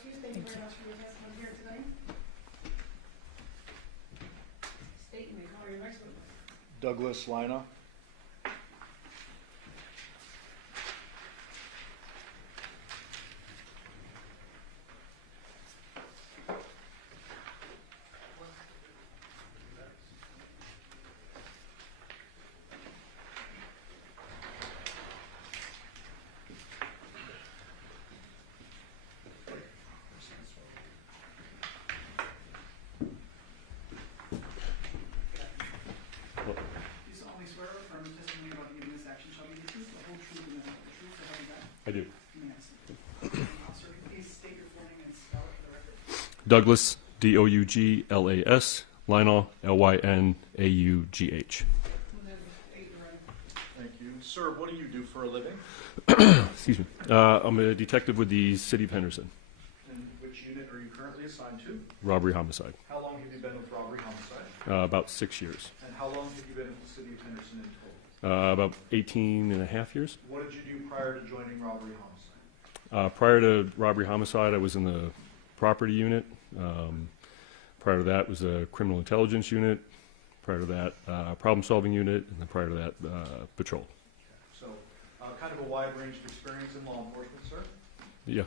to you. Thank you very much for your testimony here today. State and call your next witness. Douglas Lynaugh. You solemnly swear or affirm the testimony about giving this action shall be the truth, the whole truth, and nothing but the truth, so help you God? I do. Officer, please state your full name and spell it for the record. Douglas, Douglas, Lynaugh, Lynaugh. Thank you. Sir, what do you do for a living? Excuse me. I'm a detective with the City of Henderson. And which unit are you currently assigned to? Robbery homicide. How long have you been with robbery homicide? About 6 years. And how long have you been with the City of Henderson in total? About 18 and a half years. What did you do prior to joining robbery homicide? Prior to robbery homicide, I was in the property unit. Prior to that was a criminal intelligence unit. Prior to that, problem solving unit. And then prior to that, patrol. So, kind of a wide range of experience in law enforcement, sir. Yes.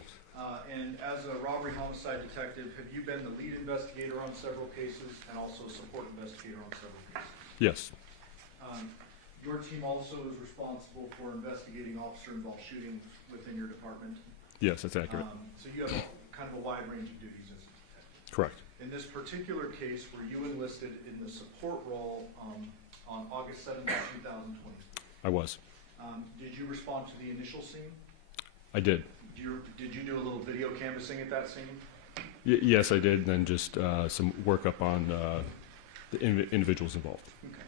And as a robbery homicide detective, have you been the lead investigator on several cases and also a support investigator on several cases? Yes. Your team also is responsible for investigating officer-involved shootings within your department. Yes, that's accurate. So you have kind of a wide range of duties as a detective. Correct. In this particular case, were you enlisted in the support role on August 7th, 2020? I was. Did you respond to the initial scene? I did. Did you do a little video canvassing at that scene? Yes, I did. And then just some work up on the individuals involved. Okay.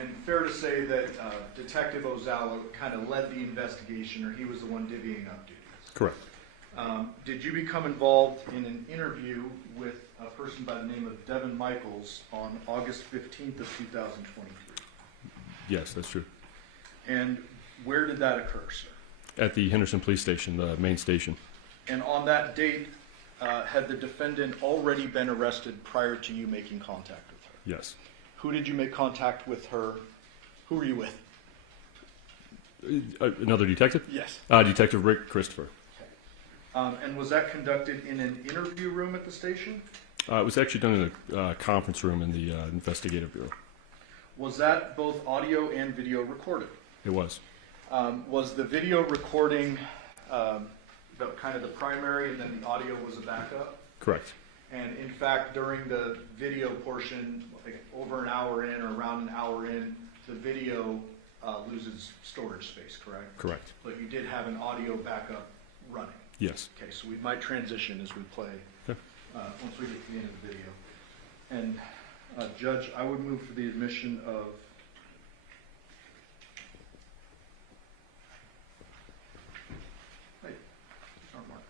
And fair to say that Detective Ozawa kind of led the investigation, or he was the one divvying up duties? Correct. Did you become involved in an interview with a person by the name of Devin Michaels on August 15th of 2023? Yes, that's true. And where did that occur, sir? At the Henderson Police Station, the main station. And on that date, had the defendant already been arrested prior to you making contact with her? Yes. Who did you make contact with her? Who were you with? Another detective? Yes. Detective Rick Christopher. And was that conducted in an interview room at the station? It was actually done in a conference room in the investigative bureau. Was that both audio and video recorded? It was. Was the video recording kind of the primary, and then the audio was a backup? Correct. And in fact, during the video portion, like over an hour in or around an hour in, the video loses storage space, correct? Correct. But you did have an audio backup running. Yes. Okay, so we might transition as we play, Okay. once we get to the end of the video. And Judge, I would move for the admission of Sergeant Martin.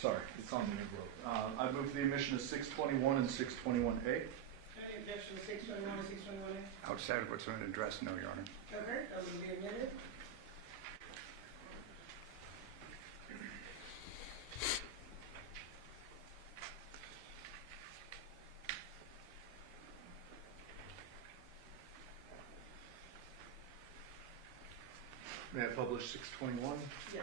Sorry, it's on the envelope. I move for the admission of 621 and 621A. Any objection to 621 and 621A? Outside of what's on the address, no, Your Honor. Okay, that would be admitted. May I publish 621? Yes.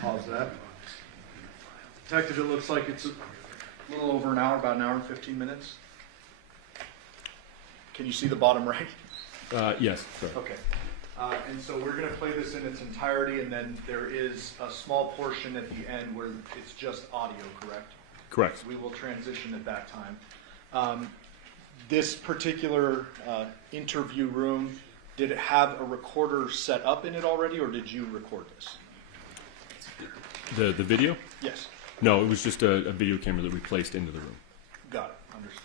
Pause that. Detective, it looks like it's a little over an hour, about an hour and 15 minutes. Can you see the bottom right? Yes. Correct. Okay. And so we're going to play this in its entirety, and then there is a small portion at the end where it's just audio, correct? Correct. We will transition at that time. This particular interview room, did it have a recorder set up in it already, or did you record this? The video? Yes. No, it was just a video camera that we placed into the room. Got it. Understood.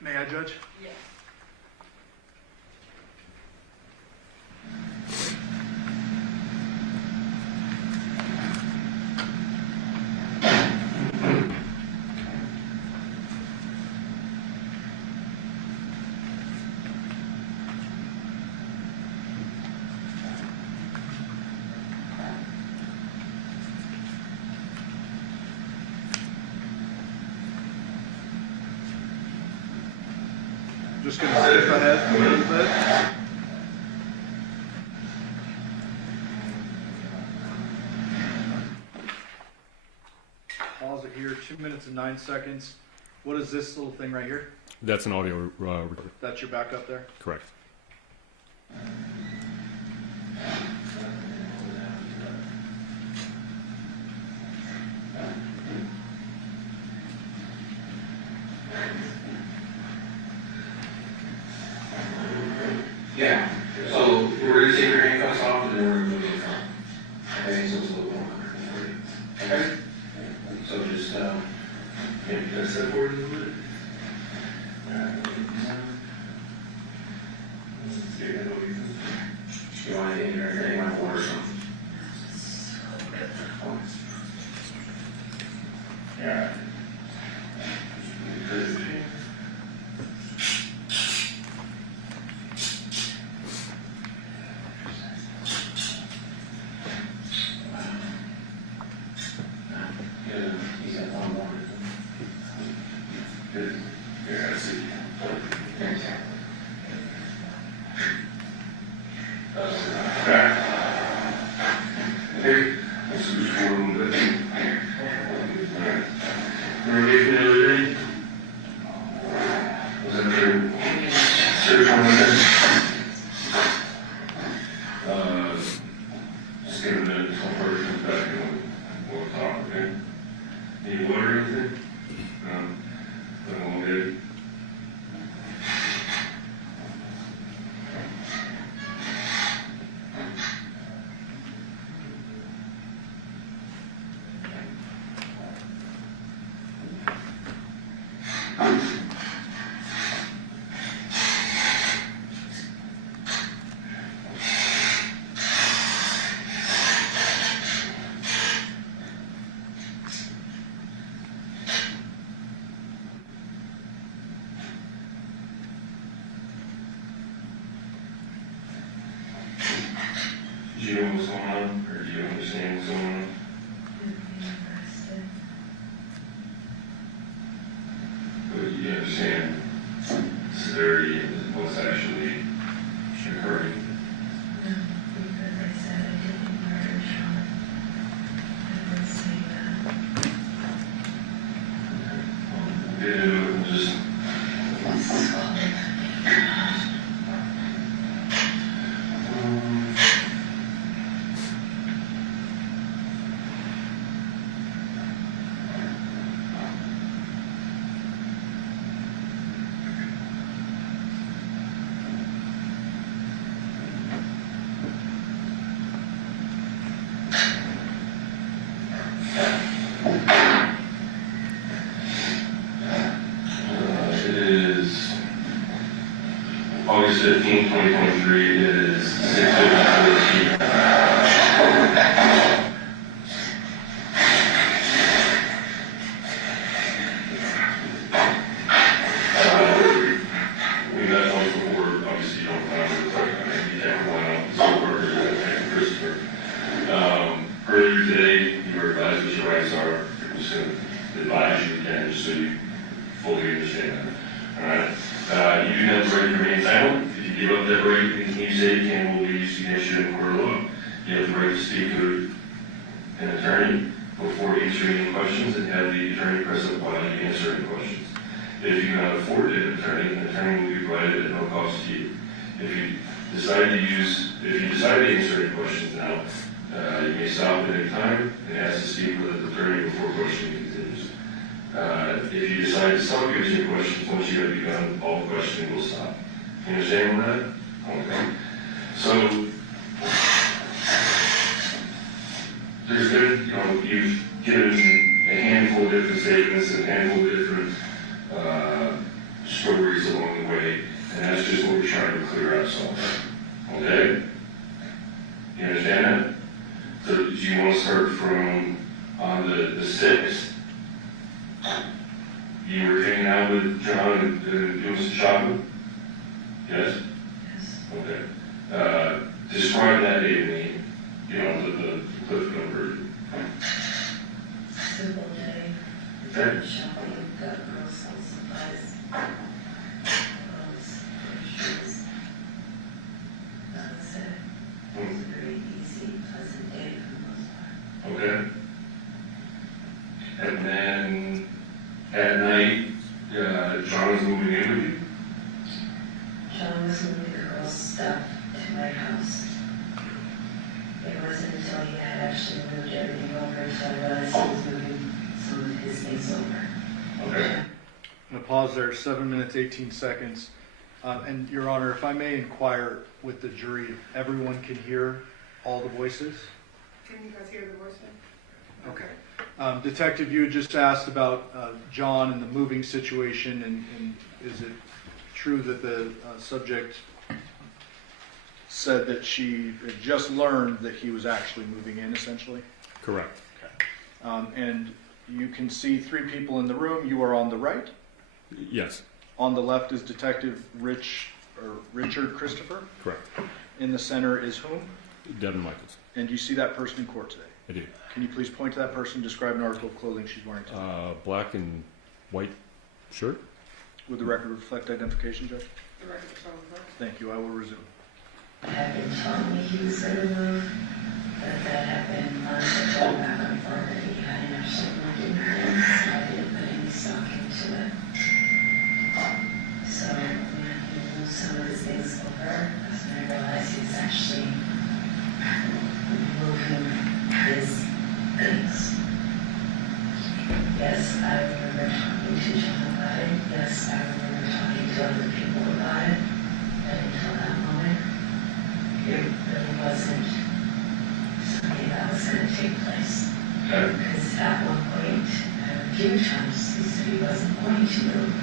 May I judge? Yes. Just gonna skip ahead a little bit. Pause it here, 2 minutes and 9 seconds. What is this little thing right here? That's an audio recorder. That's your backup there? Correct. Yeah, so we're gonna take your handcuffs off and then we're gonna move it from. Okay, so it's a little more comfortable for you. Okay? So just, maybe you step forward a little bit. You want anything or anything on board or something? Yeah. Do you know what's going on, or do you understand what's going on? But you understand the severity and what's actually occurring. Because I said I didn't murder Sean. I didn't say that. Yeah, just. August 15, 2023, it is 6:54 p.m. We met once before, obviously you don't remember, but maybe everyone else, so Christopher. Earlier today, you were advised what your rights are. I'm just going to advise you again, just so you fully understand that. All right. You do have the right to remain silent. If you give up that right, anything you say can will be used against you in court of law. You have the right to speak to an attorney before answering any questions and have the attorney present while you answer any questions. If you cannot afford an attorney will be provided at no cost to you. If you decide to answer any questions now, You may stop at any time and ask to speak with the attorney before questioning continues. If you decide to stop answering questions once you have begun, all questioning will stop. You understand that? Okay. So, there's been, you've given a handful of different statements and a handful of different stories along the way, and that's just what we're trying to clear out some of. Okay? You understand that? So, do you want to start from on the 6th? You were hanging out with John and doing some shopping? Yes? Yes. Okay. Describe that day to me, the Cliff Note version. Simple day. Okay. Shopping, got grocery supplies. Clothes, groceries. That was it. It was a very easy, pleasant day for the most part. Okay. And then at night, John was moving in with you? John was moving the girls' stuff to my house. It wasn't until he had actually moved everything over until I realized he was moving some of his things over. Okay. I'm gonna pause there, 7 minutes, 18 seconds. And Your Honor, if I may inquire with the jury, if everyone can hear all the voices? Can you guys hear the voice now? Okay. Detective, you had just asked about John and the moving situation, and is it true that the subject said that she had just learned that he was actually moving in, essentially? Correct. And you can see 3 people in the room. You are on the right. Yes, On the left is Detective Richard Christopher. correct. In the center is whom? Devin Michaels. And you see that person in court today. I do. Can you please point to that person, describe an article of clothing she's wearing today? Black and white shirt. Would the record reflect identification, Judge? The record is showing that. Thank you. I will resume. Had been telling me he was going to move, but that had been months ago back and forth that he hadn't actually moved in there, so I didn't put any stock into it. So when he moved some of his things over, that's when I realized he was actually moving his things. Yes, I remember talking to John about it. Yes, I remember talking to other people about it. But until that moment, it really wasn't something that was going to take place. Okay. Because at one point, a few times, he said he wasn't going to move.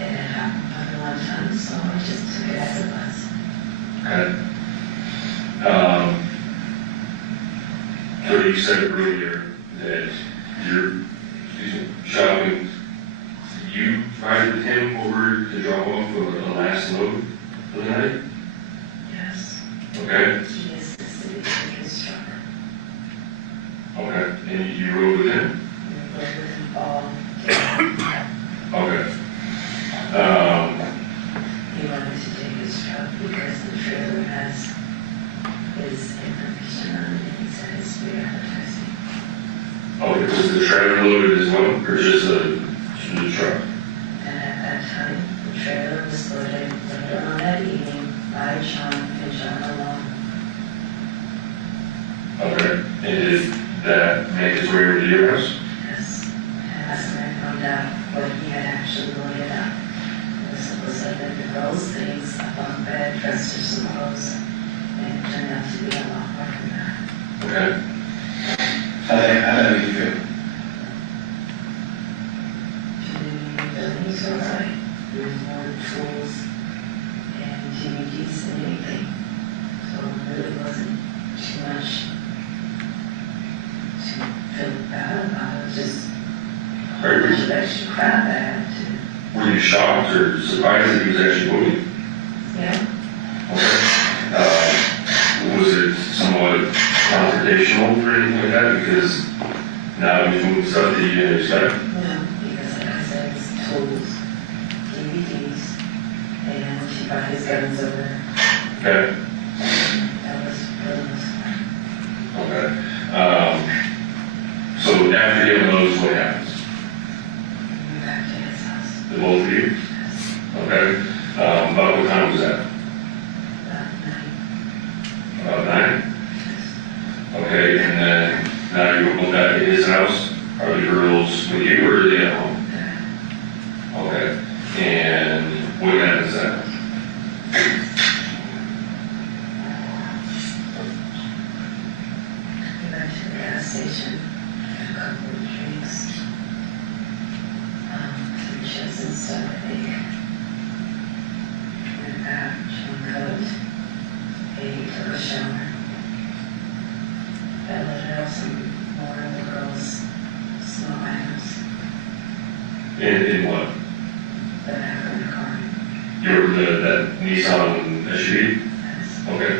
And it had happened more than one time, so I just took it as it was. Okay. So you said earlier that you're shopping. You ride with him over to drop off a last load of the night? Yes. Okay. He assisted in his truck. Okay. And you rode with him? We rode with him all day. Okay. He wanted to take his truck because the trailer has his information on it, and he said it's free advertising. Okay, was the trailer loaded as well, or just the truck? And at that time, the trailer was loaded later on that evening by John and John alone. Okay. And did that make its way over to your house? Yes. And that's when I found out what he had actually loaded up. It was supposed to have been the girls' things, a bunk bed, dressers, some clothes, and it turned out to be a lot more than that. Okay. How do you feel? Buildings are right. There's more tools and DVDs than anything. So it really wasn't too much to feel bad about. It was just a whole bunch of extra crap I had to. Were you shocked or surprised that he was actually moving? Yeah. Okay. Was it somewhat confrontational or anything like that? Because now he's moving stuff that you didn't expect? No, because like I said, it's tools, DVDs, and she brought his guns over. Okay. That was for the most part. Okay. So after he unloads, what happens? We went back to his house. The both of you? Yes. Okay. About what time was that? That night. his house? Are the girls with you or are they at home? Okay. And what happens then? We went to the gas station, had a couple of drinks, some chips and stuff, I think. Went back, cooked, ate, took a shower. I let out some more of the girls' small items In what? that I have in the car. That Nissan SUV? Yes. Okay.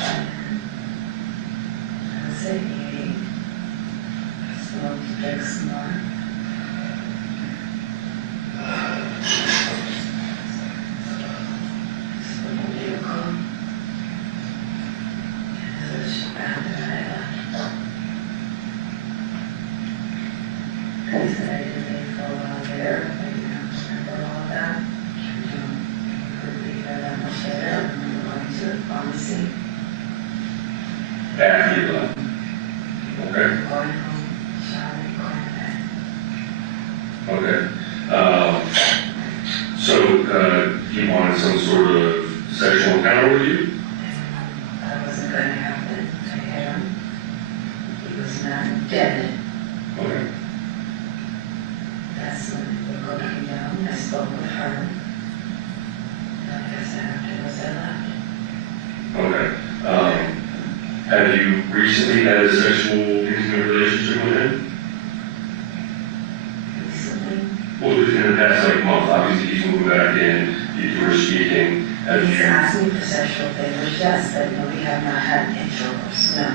I was at 80, smoked, drank some more. Smoked a vehicle. And it was bad that I left. He said I didn't leave for a while there, but you know, remember all of that. You know, we couldn't be there that much later. I remember going to the pharmacy. After you left. Okay. Going home, showering, going to bed. Okay. So he wanted some sort of sexual encounter with you? That wasn't going to happen. I hit him. He was not dead. Okay. That's when the girl came down. I spoke with her. And I guess afterwards I left. Okay. Have you recently had a sexual intimate relationship with him? Recently, Well, in the past month, obviously he's moving back in, you were speaking. Have he's you? asked me for sexual favors, yes, but no, we have not had intercourse, no.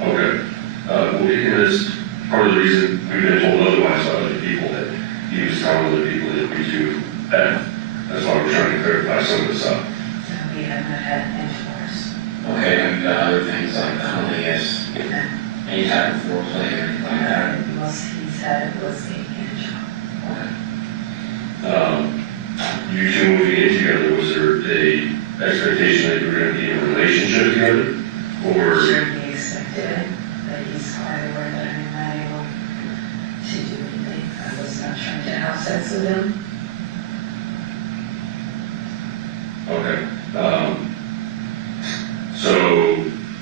Okay. Well, because part of the reason we've been told otherwise by other people that he was telling other people that we do that. That's why we're trying to clarify some of this stuff. No, we have not had intercourse. Okay, have you done other things like cunnilingus, any type of foreplay or anything like that? The most he's had was a hand job. You two moving in together, was there a expectation that you were going to be in a relationship together? Or? Sure, he expected it, but he's quite aware that I'm not able to do anything. I was not trying to have sex with him. Okay. So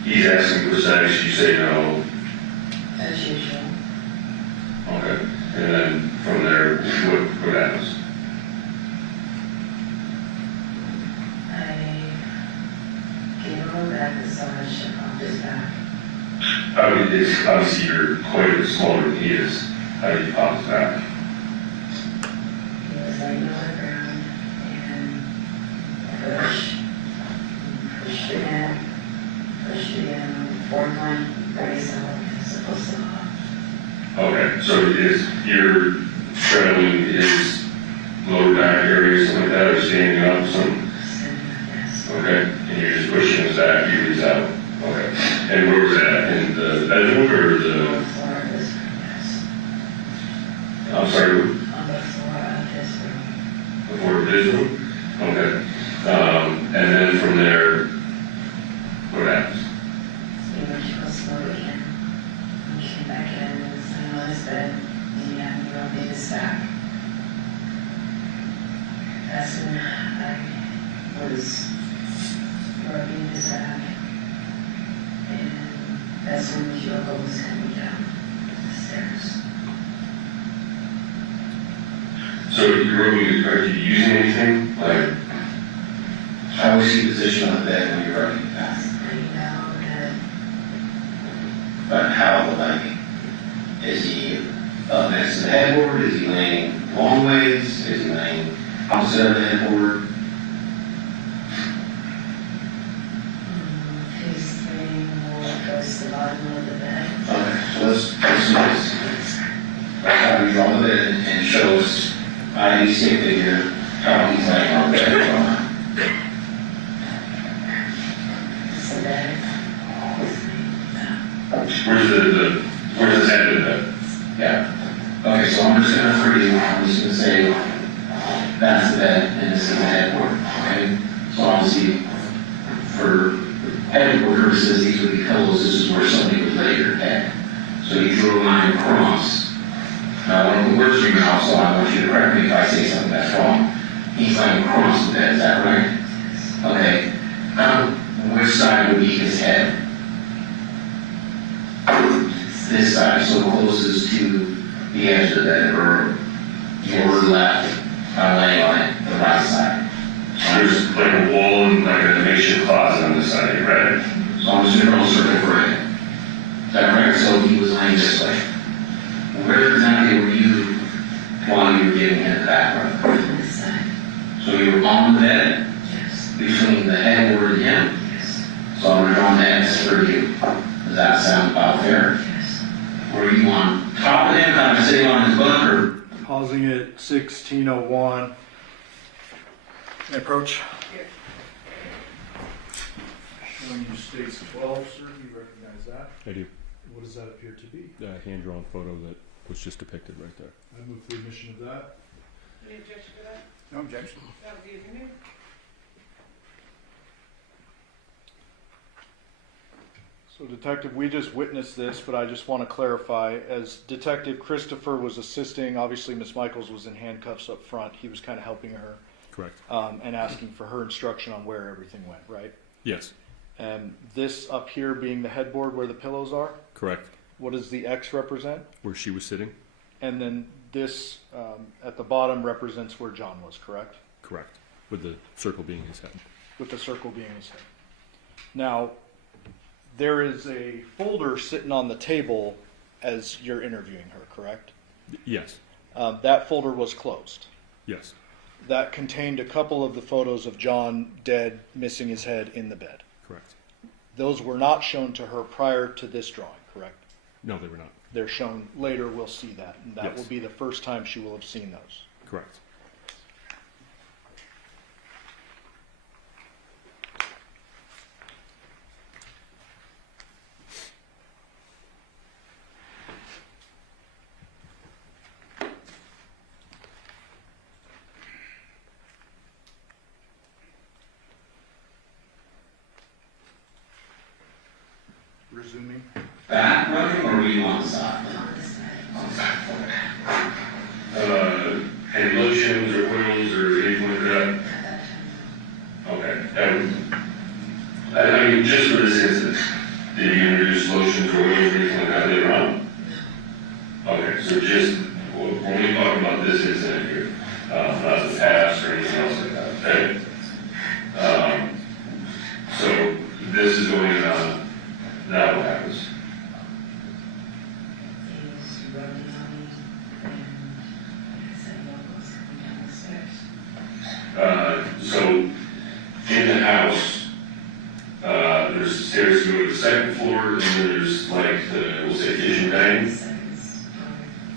he's asking for sex, you say no. As usual. Okay. And then from there, what happens? I gave him a back massage off his back. I mean, it's obviously you're quite a bit smaller than he is. How do you pop his back? He was laying on the ground and pushed it in, forward line, very solid, supposed to hold. Okay. So you're straddling his lower back area, something like that, or standing up, something? Yes. Okay. And you're just pushing his back, he was out. Okay. And where was that? In the bedroom or the? On the floor of his room, yes. I'm sorry, On the floor of his room. before his room? Okay. And then from there, what happens? He went to go smoke again. He came back in and was laying on his bed, and he had me rubbing his back. That's when I was rubbing his back. And that's when the yoga was coming down the stairs. So are you using anything? Like, How was he positioned on the bed when you were running fast? Laying down and But how, like, is he up next to the headboard? Is he laying long ways? Is he laying opposite of the headboard? he's laying more towards the bottom of the bed. Okay, so let's do this. Have you on the bed and show us, I stick figure, how he's laying on the bed. So that where's the head in that? Yeah. Okay, so I'm just gonna free you. I'm just gonna say, that's the bed and this is the headboard, okay? So obviously, for technical purposes, these would be pillows. This is where somebody would lay their head. So you drew a line across. Now, one of the words from your mouth, so I want you to correct me if I say something that's wrong. He's laying across the bed, is that right? Okay. Now, which side would be his head? This side, so closest to the edge of the bed, or your left, laying on it, the right side. There's like a wall and like a makeshift closet on this side, right? So I'm just going to circle for it. Is that right? So he was laying this way. Where exactly were you while you were giving him the background? On this side. So you were on the bed, Yes. between the headboard and him. Yes. So I'm going to draw an X for you. Does that sound about fair? Yes. Were you on top of him, kind of sitting on his butt, or? Pausing at 16:01. Approach. Showing you states 12, sir. You recognize that? I do. What does that appear to be? A hand-drawn photo that was just depicted right there. I move for admission of that. Any objection to that? No objection. That would be opinion. So Detective, we just witnessed this, but I just want to clarify, as Detective Christopher was assisting, obviously Ms. Michaels was in handcuffs up front, he was kind of helping her Correct. and asking for her instruction on where everything went, right? Yes. And this up here being the headboard where the pillows are, Correct. what does the X represent? Where she was sitting? And then this at the bottom represents where John was, correct? Correct. With the circle being his head. With the circle being his head. Now, there is a folder sitting on the table as you're interviewing her, correct? Yes. That folder was closed. Yes. That contained a couple of the photos of John dead, missing his head in the bed. Correct. Those were not shown to her prior to this drawing, correct? No, they were not. They're shown later, we'll see that. And that Yes. will be the first time she will have seen those. Correct. Resuming. Back running, or were you on the side? On this side. On the side. Any lotions or oils or anything like that? At that time. Okay. I mean, just for this instance, did you introduce lotions or oils or anything like that later on? Okay, so just, when we talk about this incident here, not the past or anything else like that, okay? So this is going on, now what happens? He was rubbing on me, and like I said, Michael's coming down the stairs. So in the house, there's stairs to go to the second floor, and then there's like the, we'll say, kitchen dining. Second story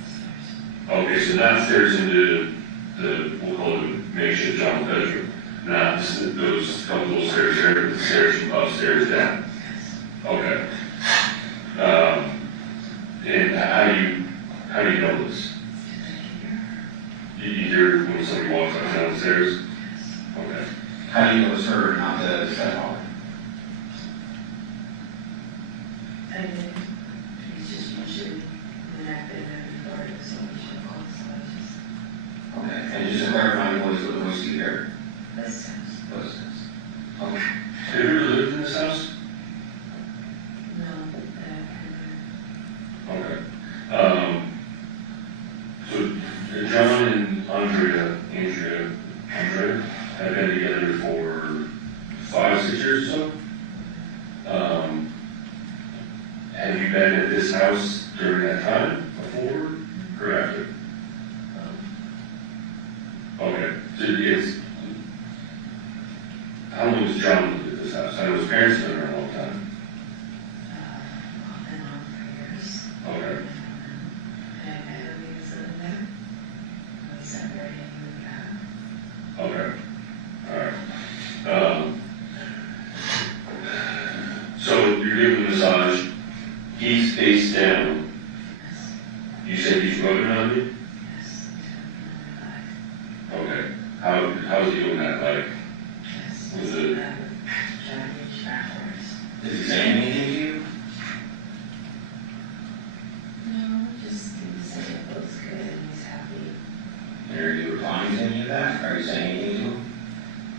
stairs. Okay, so not stairs into the, we'll call it makeshift John's bedroom. Not those couple little stairs there, but the stairs from upstairs down. Okay. And how do you know this? You hear when somebody walks up and down the stairs? Okay. How do you know it's her, not the stepfather? I mean, he's just usually, when I've been there before, it was always Michael, so I just, Okay, and just to clarify, what was you hear? this house. Was this? Okay. Have you ever lived in this house? No, Okay. So John and Andrea have been together for 5-6 years or so. Have you been at this house during that time, before or after? Okay. So it's, how long has John lived at this house? I know his parents have been there a long time. off and on for years. Okay. And I met him, he was living there. We separated and moved out. Okay, all right. So you're giving a massage, he's face down, you said he's rubbing on you? Yes, he took me on Okay, how's he doing that, like, my life. Yes, Was so it- that would try to reach backwards. Is he saying anything to you? No, just he said it looks good and he's happy. And are you replying to any of that? Are you saying anything to him?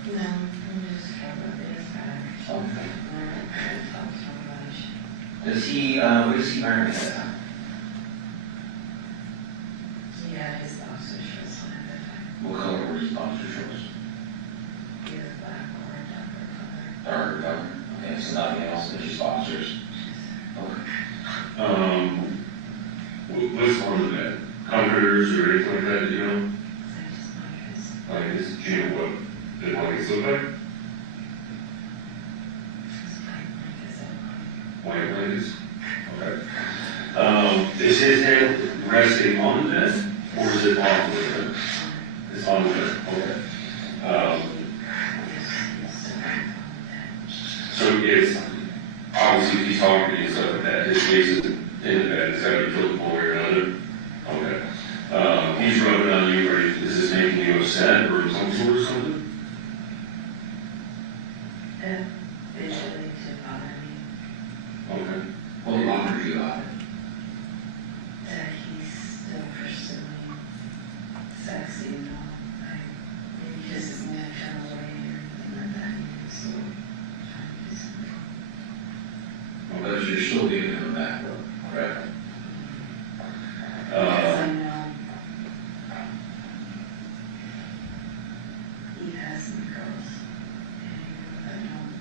No, I'm just rubbing his back. Okay. I'm not going to talk so much. Does he, what is he wearing at that time? He had his boxer shorts on at that time. What color were his boxer shorts? Either black or a darker color. Darker color. Okay, so nothing else, it's just boxers. Okay. What's on the bed? Comforters or anything like that, you know? Is that just Like, is, do you know what the blankets look like? White blankets? Okay. Is his head resting on the bed, or is it off the bed? It's on the bed, okay. So it's, obviously if he's talking to you and stuff like that, his face is in the bed, is that what you feel one way or another? Okay. He's rubbing on you, or is this making you upset, or some sort of something? visually to bother me, Okay. What bothers you about it? that he's still pursuing sex, you know, like maybe just his neck fell away or anything like that, and so trying to do something. Well, but you're still giving him a back rub, correct? Because I know he has some girls, and I don't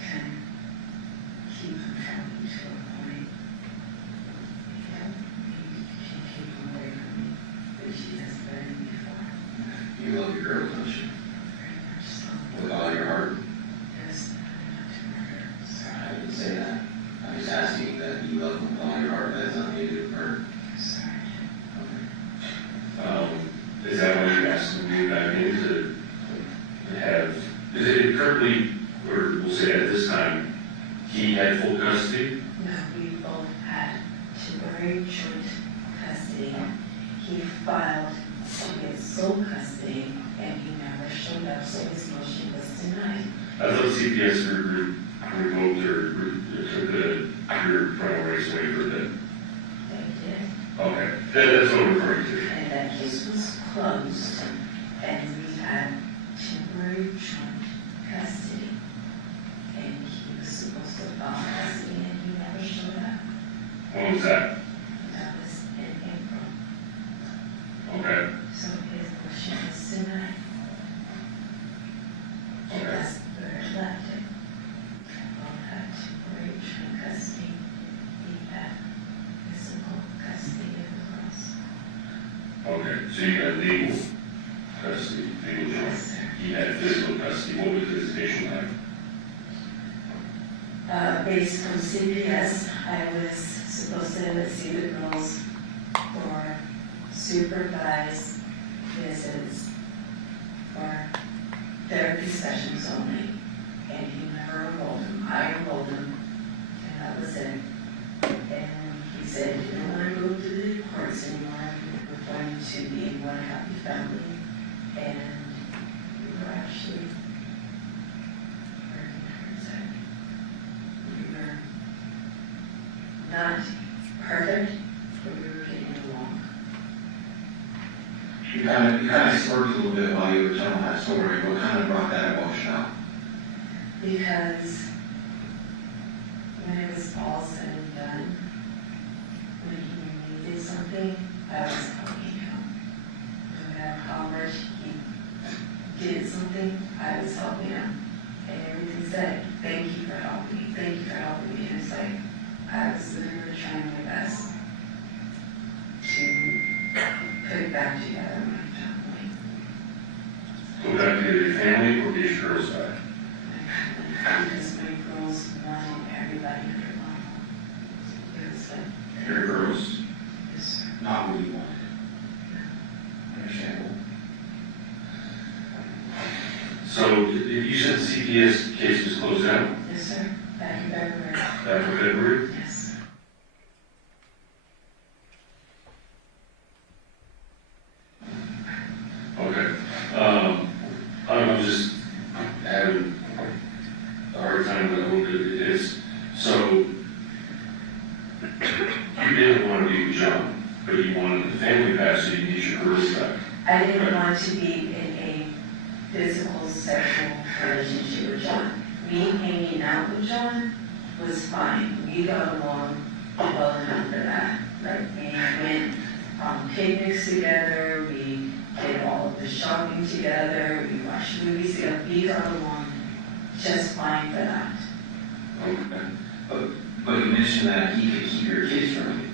can keep him from me to a point. Yeah, he can keep him away from me, but she has been before, You love your girl, don't you? very much so. With all your heart. Yes, not to murder, so, I didn't say that. I'm just asking that you love him with all your heart, that's not needed to hurt. sorry. Is that why you asked him to move back in to have, is it currently, or we'll say at this time, he had full custody? No, we both had temporary joint custody. He filed to get sole custody, and he never showed up, so his motion was denied. I thought CPS revoked or took your parental rights away for that. They did, Okay, that's what I'm referring to. and that case was closed, and we had temporary joint custody. And he was supposed to file custody, and he never showed up. When was that? That was in April, Okay, so his motion was denied. And okay, that's where it left it. Both had temporary joint custody. He had physical custody of the girls. okay, so you got legal custody, legal joint. Yes, sir. He had physical custody, what was his visitation like? Based on CPS, I was supposed to see the girls for supervised visits for therapy sessions only, and he never enrolled them. I enrolled him, and that was it. And he said he didn't want to go to the courts anymore. We're going to be one happy family, and we were actually working towards it. We were not perfect, but we were getting along. You kind of smirked a little bit while you were telling that story. What kind of brought that emotion out? Because when it was all said and done, when he needed something, I was helping him. No matter how much he did something, I was helping him. And everything said, thank you for helping me, thank you for helping me. And it's like, I was literally trying my best to put it back together, my family. Go back to your family or get your girls back? Because my girls wanted everybody under one. It was like, Your girls? yes, sir. Not what you wanted. Understandable. So you said the CPS case was closed down Yes, sir. Back in February. back in February? Yes. Okay. I'm just having a hard time with a little bit is, so you didn't want to be with John, but you wanted the family pass so you need your girls back. I didn't want to be in a physical, sexual relationship with John. Me hanging out with John was fine. We got along well enough for that. Like, we went on picnics together, we did all of the shopping together, we watched movies together. We got along just fine for that. Okay. But you mentioned that he could keep your kids from you.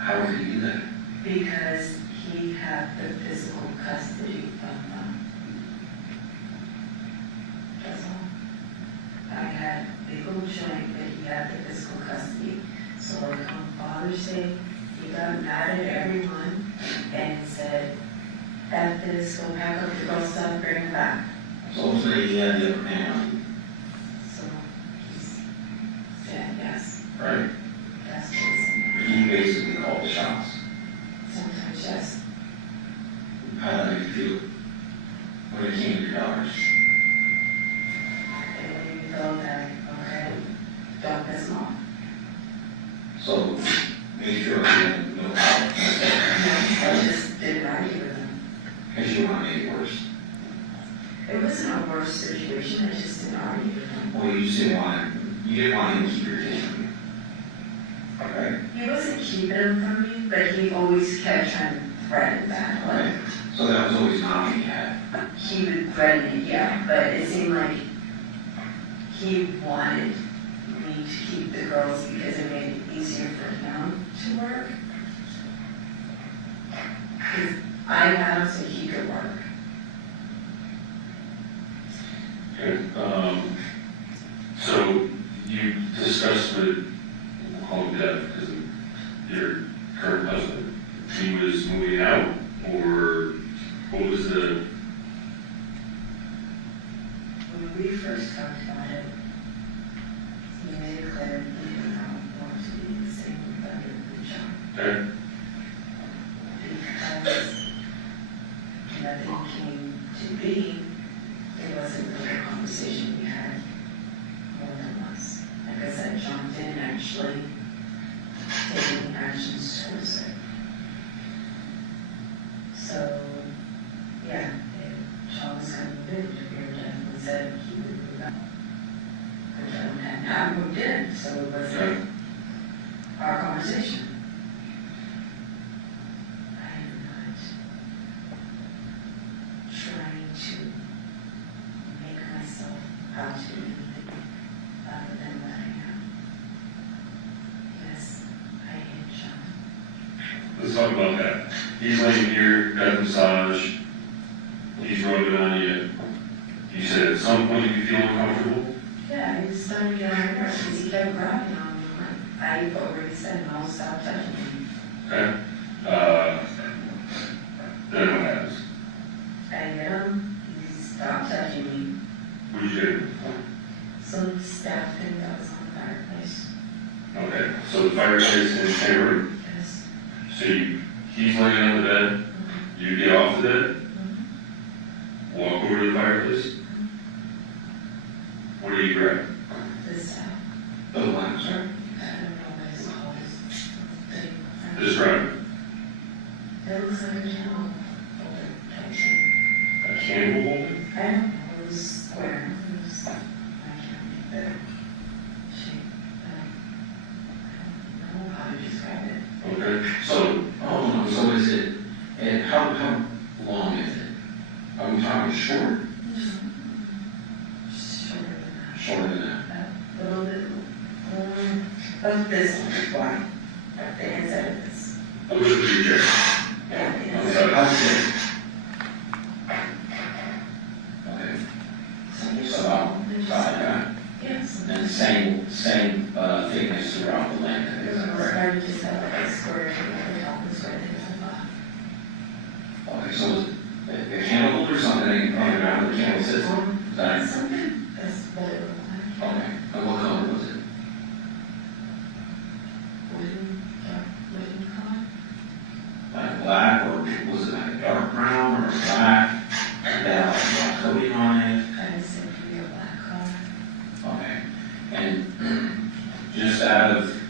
How would he do that? Because he had the physical custody of them. That's all. I had legal joint, but he had the physical custody. So like on Father's Day, he got mad at everyone and said, "F this, go pack up the girls' stuff, bring them back." So ultimately, he had the upper hand on you, So he's said yes. right? That's what it's He basically called the shots. sometimes yes. How did you feel when it came to your daughters? They let me go that, okay, don't piss them off. So, made you feel like you had no power. I just didn't argue with them. Because you want to make it worse. It wasn't a worse situation, I just didn't argue with them. Well, you just didn't want him to keep your kids from you. Okay? He wasn't keeping them from me, but he always kept trying to threaten that. Right. Like, So that was always an option you had. he would threaten it, yeah, but it seemed like he wanted me to keep the girls because it made it easier for him to work. Because I had him so he could work. Okay, so you discussed with, we'll call him Dev, because of your current husband, he was moving out, or what was the, When we first talked about it, he made it clear he did not want to be in the same bucket with John. okay, Because nothing came to be, it wasn't really a conversation we had more than once. Like I said, John didn't actually take any actions towards it. So, yeah, John was kind of moved to hear that and said he would move out. But John had not moved in, so it wasn't our conversation. I am not trying to make myself out to be anything other than what I am. Yes, I hate John. let's talk about that. He's laying here, got a massage, he's rubbing on you. You said at some point you feel uncomfortable? Yeah, he was starting to get on my nerves because he kept grabbing on me. Like, I've already said no, stop touching me. Okay, then what happens? I hit him, he stopped touching me. What did you do? Some staff thing that was on the fireplace. Okay, so the fireplace in the same room. Yes. So he's laying on the bed, you get off the bed, walk over to the fireplace. What do you grab? The staff. The lamp, sir. I don't know what it's called. Thing. Describe it. It looks like a candle holder type thing. A candle holder? I don't know, it was square. It was, I can't make the shape. I don't know how to describe it. Okay, So, so is it, and how long is it? Are we talking short? Shorter than that. Shorter than that? A little bit of this one, wide. At the inside of this. a little bit of your chair. Yeah, the Okay. inside. How thick? Okay, so about that. Yes. And same thickness throughout the length, is that correct? Started just have like a square thing at the top and square thing at the bottom. Okay, so is it a candle holder or something on the ground the candle sits on? Is that, Something, that's what it looked like. okay, and what color was it? Wooden color? Like black, or was it like a dark brown, or black? Had that like black coating on it? I would say maybe a black color. out of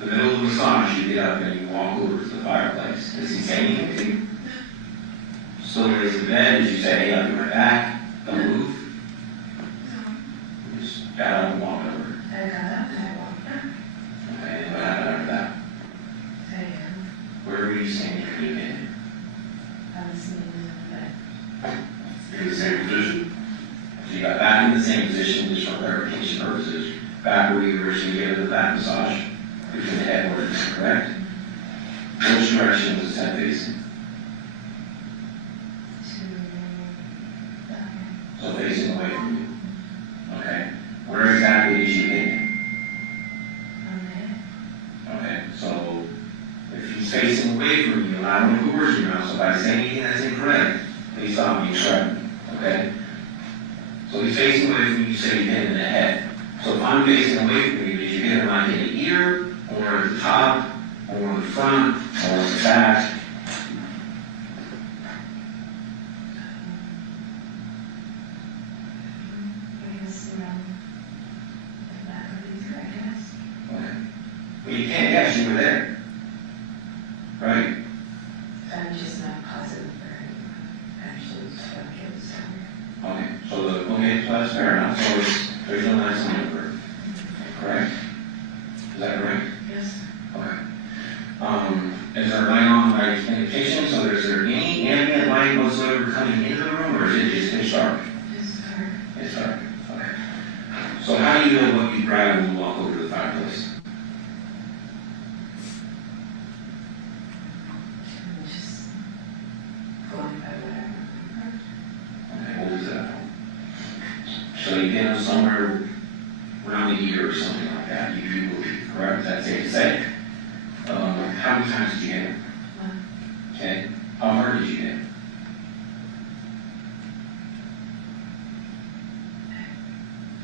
the middle of the massage, you get up and you walk over to the fireplace. Does he say anything to you? Still raise the bed as you say, hey, I'll be right back. Don't move. You just got up and walked over. I got up and I walked back. Okay, and what happened after that? Where were you standing when you did it? I was sitting in the bed. In the same position? So you got back in the same position, just for clarification purposes, back where you originally gave it the back massage, between the headboard, correct? Which direction was the head facing? So facing away from you. Okay. Where exactly did you hit him? Okay. So if he's facing away from you, I don't know who words your mouth, so if I say anything that's incorrect, please stop me and correct me. Okay? So he's facing away from you, you say you hit him in the head. So if I'm facing away from you, did you hit him like in the ear, or at the top, or in the front, or in the back? Well, you can't guess, you were there. Right? I'm just not positive for actually struck it somewhere. Okay, so that's fair enough. So there's no nice number. Correct? Is that correct? Yes. Okay. Is there light on light indication? So is there any ambient light whatsoever coming into the room, or is it just pitch dark? It's hard. It's dark. Okay. So how do you know what you grab when you walk over to the fireplace? I'm just going by whatever. Okay, what was that? So you get him somewhere around the ear or something like that. You believe, correct? Is that safe to say? How many times did you hit him? One. Okay. How hard did you hit him?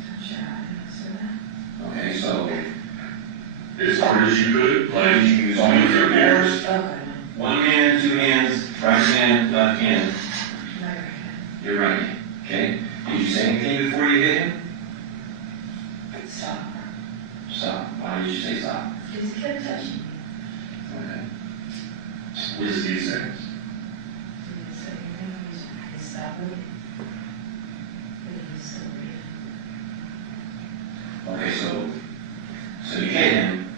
I'm sure I answer that. Okay, so As hard as you could, why did you use all of your hands? Okay. One hand, two hands, right hand, left hand, My right hand. your right hand. Okay? Did you say anything before you hit him? Stop. Stop. Why did you say stop? Just kept touching me. Okay. what is these things? Didn't say anything. He stopped me. But he was still breathing. Okay, so you hit him,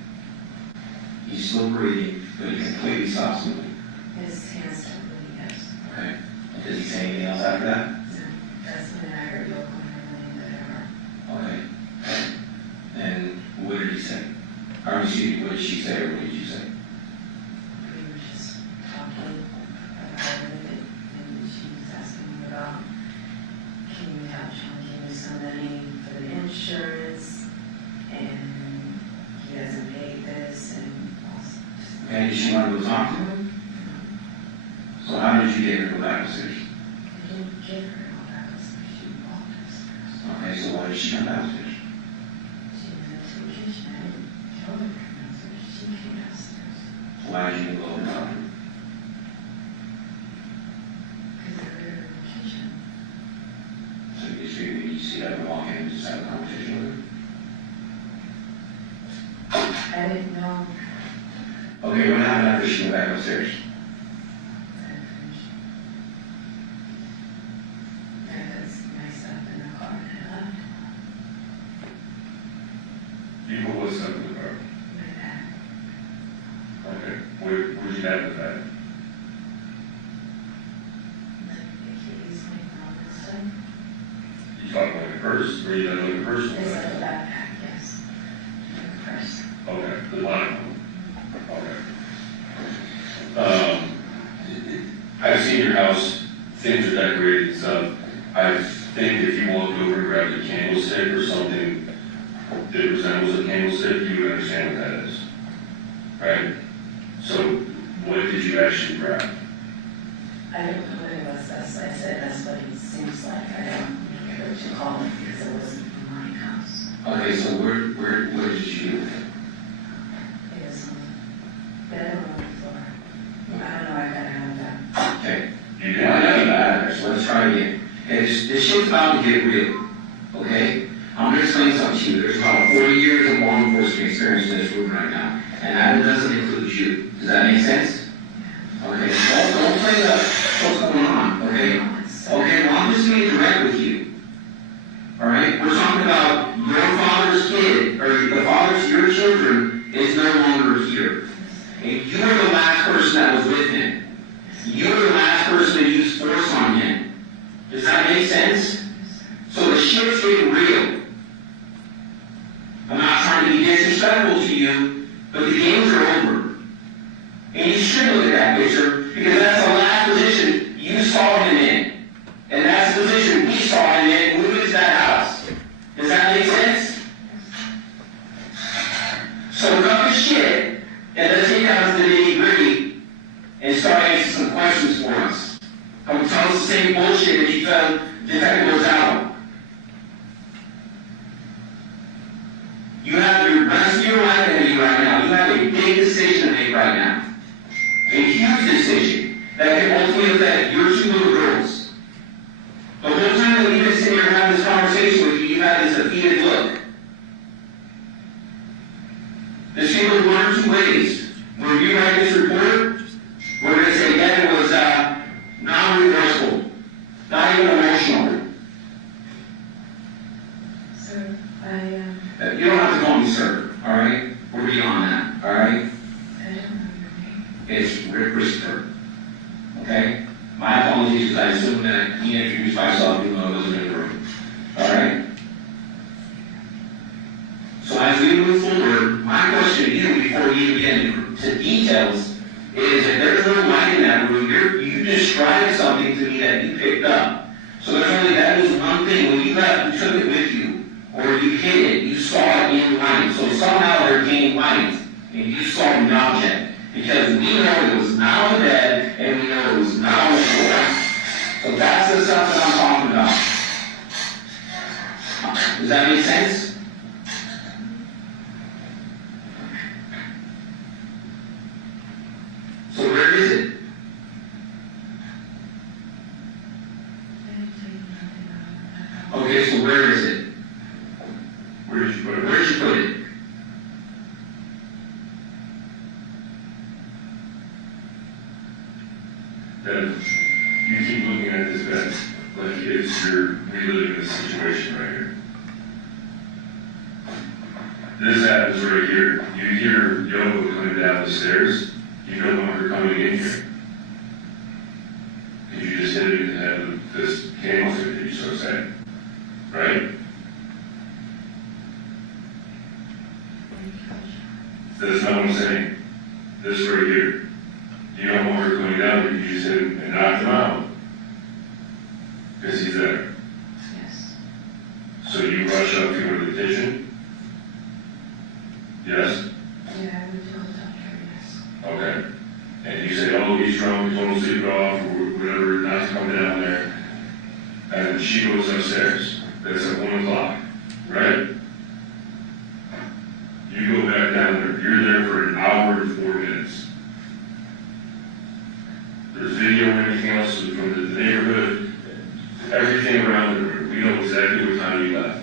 he's still breathing, but he completely stops moving. His hands stopped moving, yes. Okay? And does he say anything else after that? So that's when I heard local and everything that I heard. Okay. And what did he say? Or excuse me, what did she say or what did you say? We were just talking about it, and she was asking me about, can you help Sean give me some money for the insurance, and he hasn't paid this, and also just. Okay, did she want to go talk to him? So how did you get her to go back upstairs? I didn't give her all that, because she walked upstairs. Okay, so why did she come downstairs? She was in the kitchen, I didn't tell her to come downstairs, she came downstairs, Why did you go and talk to her? because they were in the kitchen. So you just figured you see her walk in and just have a conversation with her? I didn't know. Okay, what happened after she went back upstairs? You put what's up in the car? Okay. Where'd you have the bag? You talking like a purse, or you like a purse? Okay, the line. Okay. I've seen your house, things are decorated and stuff. I think if you walked over and grabbed a candlestick or something that resembles a candlestick, you would understand what that is. Right? So, what did you actually grab? I don't know what it was, I said that's what it seems like, I don't know what you call it, because it wasn't in my house. Okay, so where did you do it? It was on the bed or on the floor. I don't know, I gotta have that. Okay. You Well, didn't that doesn't matter, so let's try again. Okay, this shit's about to get real, okay? I'm going to explain something to you. There's about 40 years of law enforcement experience in this room right now, and that doesn't include you. Does that make sense? Okay, don't play what's going on, okay? Okay, well, I'm just being direct with you. All right? We're talking about your father's kid, or the father's, your children, is no longer here. And you were the last person that was with him. You were the last person to use force on him. Does that make sense? So the shit's getting real. I'm not trying to be disrespectful to you, but the games are over. And you should look at that picture, because that's the last position you saw him in. And that's the position we saw him in when we went to that house. Does that make sense? So enough of shit, and let's get down to the nitty-gritty and start answering some questions for us. Don't tell us the same bullshit that you felt Detective goes out. You have the rest of your life ahead of you right now. You have a big decision to make right now. A huge decision that can ultimately affect your two little girls. The whole time that we've been sitting here having this conversation with you, you've had this defeated look. This can go one or two ways. When you write this report, we're going to say Devin was non-remorseful, not even emotional. Sir, You don't have to call me sir, all right? We're beyond that, all right? I don't know your name. It's Rick Christopher, okay? My apologies, because I assumed that he introduced myself even though I wasn't in the room, all right? So as we move forward, my question to you before we even get into details is if there's no light in that room, you described something to me that you picked up. So there's only, that was one thing. When you left, you took it with you, or you hid it, you saw it in light. So somehow there came light, and you saw the object. Because we know it was not on the bed, and we know it was not on the floor. So that's the stuff that I'm talking about. Does that make sense? So where is it? Okay, so where is it? Where did you put it? Where did you put it? Then you keep looking at this bed like you're reliving this situation right here. This happens right here. You hear Yogo coming down the stairs. You no longer coming in here. Because you just hit it in the head with this candlestick that you so say. Right? That's not what I'm saying. This right here. You no longer coming down, but you just hit him and knocked him out. Because he's there. Yes. So you rush up to him with the kitchen? Yes? Yeah, I would tell the doctor, yes. Okay. And you say, oh, he's drunk, total sleep off, or whatever, not to come down there. And she goes upstairs. That's at 1 o'clock, right? You go back down there. You're there for an hour and 4 minutes. There's video and everything else from the neighborhood, everything around the room. We know exactly what time you left.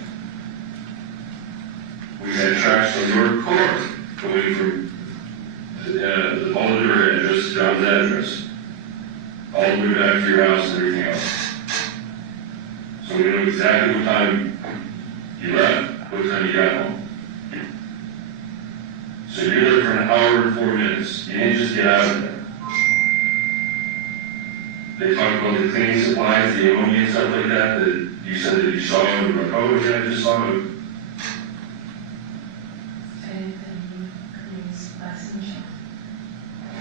We had tracks from your car going from the Boulder address, John's address, all the way back to your house and everything else. So we know exactly what time you left, what time you got home. So you're there for an hour and 4 minutes. You didn't just get out of there. They talked about the cleaning supplies, the ammonia and stuff like that, that you said that you saw them, and you're like, oh yeah, I just saw them.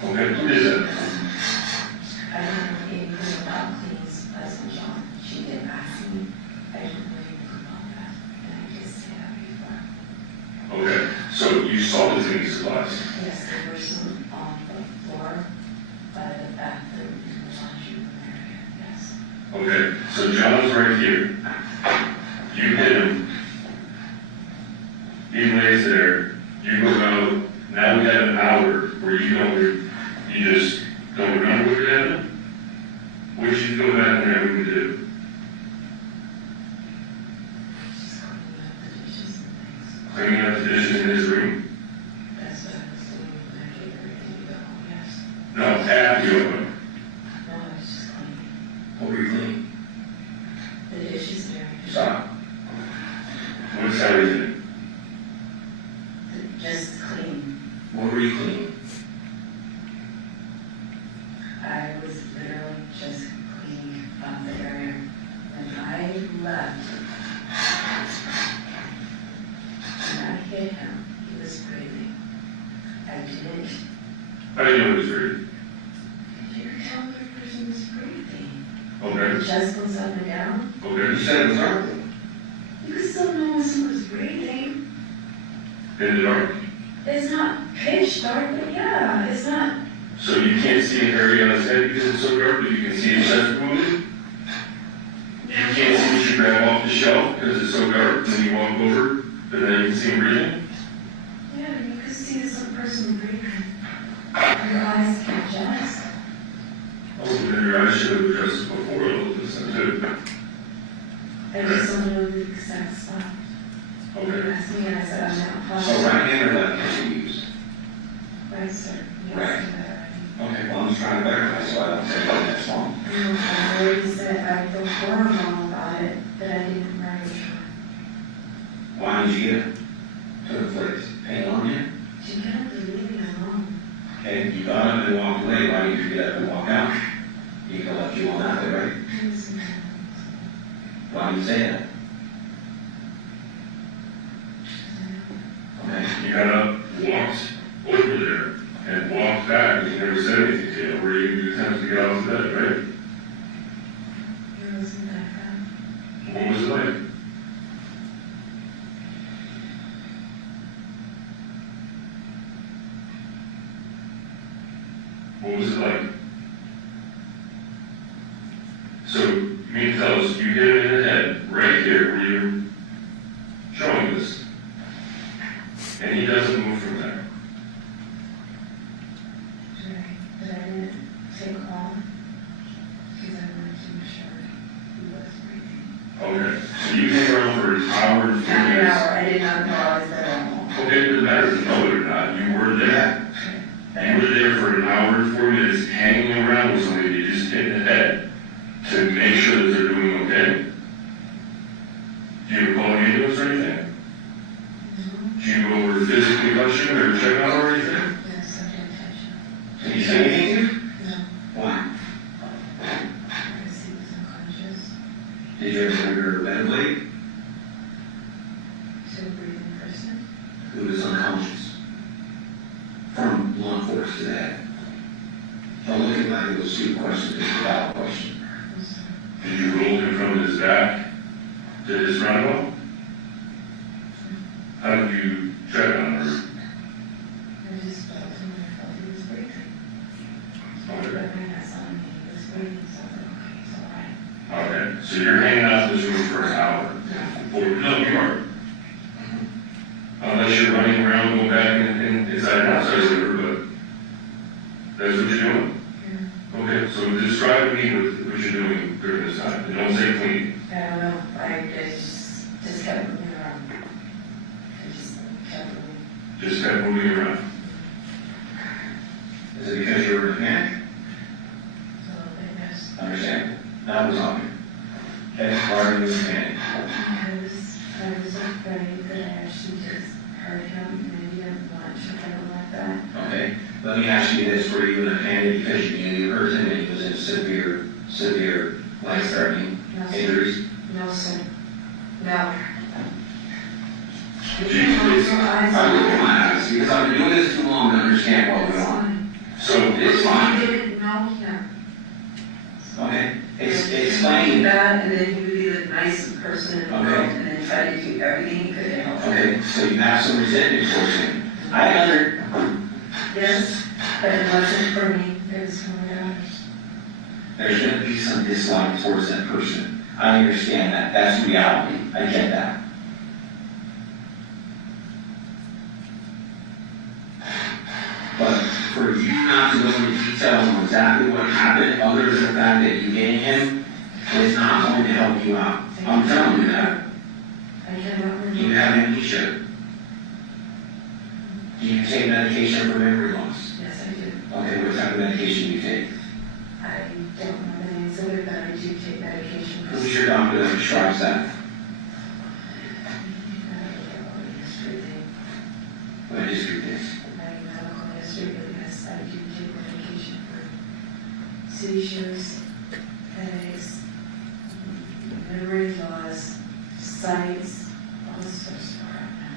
Okay, who is that? I don't know anything about things, President John. She didn't ask me. I didn't know anything about that. And I just said that before. Okay, so you saw the cleaning supplies. Yes, there were some on the floor by the bathroom in the laundry room area, yes. Okay, so John's right here. You hit him. He lays there. You go out. Now we have an hour where you just don't remember what you're at. What should you go back in there and do? She's going to Cleaning up the dishes in his room? That's what I was doing when I gave her ready to go, yes. No, after you opened. No, I was just cleaning. What were you cleaning? The dishes there. Stop. What's everything? Just clean. What were you cleaning? I was literally just cleaning up the area. When I left, when I hit him, he was breathing. I didn't. How do you know it was breathing? You can tell if a person is breathing. Okay. The chest goes up and down. Okay. You said it was dark. You can still know when someone's breathing. In the dark. It's not pitch dark, but yeah, it's not. So you can't see an area on his head because it's so dark, but you can see his chest moving? You can't see what you grab off the shelf because it's so dark, and you walk over, and then you can see him breathing? Yeah, you can see some person breathing. Your eyes can adjust. Oh, then your eyes should have adjusted before I looked this time too. I just don't know the exact spot. You Okay. asked me, and I said, I'm not So positive. right hand or left hand you use? Right, sir. You Right. asked me that already. Okay, well, I'm just trying to verify, so I don't say that that's wrong. I already said I feel horrible about it, but I didn't write it. Why did you get it to the place? Pain on you? She kept leaving me alone. Okay, you got up and walked away. Why did you get up and walk out? You could have left you on that way, right? It was mad. Why do you say that? Okay. You got up, walked over there, and walked back, and you never said anything to him, where you attempted to get off the bed, right? It wasn't that bad. What was it like? What was it like? So, you mean to tell us you hit him in the head, right here, where you're showing this, and he doesn't move from there? Right, but I didn't take off because I wanted to make sure he was breathing. Okay, so you hang around for an hour and 40 Half an minutes. hour, I did not know I was there alone. Okay, it doesn't matter if you know it or not, you were there. You were there for an hour and 40 minutes hanging around with somebody you just hit in the head to make sure that they're doing okay. Do you call an ambulance or anything? Do you go over physically touch him or check out or anything? Yes, I didn't touch him. Did you say anything to you? No, Why? because he was unconscious. Did you ever under a ventilator? To a breathing person. Who was unconscious? From law enforcement to that. Don't look at me like it was a stupid question, it's a valid question. I'm sorry. Did you roll him from his back to his roundabout? How did you check on her? I just felt him, I felt he was breathing. Okay. But when I saw him, he was breathing, so I was like, okay, it's all right. Okay, so you're hanging out in this room for an hour. No, you aren't. Unless you're running around, going back inside and outside the river, but that's what you're doing. Yeah. Okay, so describe to me what you're doing during this time. And don't say clean. I don't know, I just kept moving around. I just kept moving. Just kept moving around. Is it because you were in a panic? So I guess Understand? That was on you. Okay, why are you in a panic? I was afraid that I actually just hurt him, maybe I'm not sure if I don't like that. Okay, let me ask you this, were you in a panic because you knew you hurt him and he was in severe life-threatening No, sir. injuries? No, sir. No. You Jeez, can't close please. your eyes. I look at my eyes because I've been doing this too long to understand what went on. So It's fine. You didn't know him. Okay, it's He might be fine. bad, and then he would be the nicest person in the world, Okay. and then try to do everything he could to help him. Okay, so you have some resentment towards him. Yes, but it wasn't for me, it was for my daughters. There's gonna be some dislike towards that person. I understand that, that's reality, I get that. But for you not to go into details on exactly what happened, other than the fact that you gave him, is not going to help you out. I'm telling you that. I cannot You remember. have amnesia. Do you take medication for memory loss? Yes, I do. Okay, what type of medication do you take? I don't know the names of it, but I do take medication for Who's your doctor that prescribes that? What history is? medical history, but yes, I do take medication for seizures, headaches, memory loss, sights, all sorts of stuff.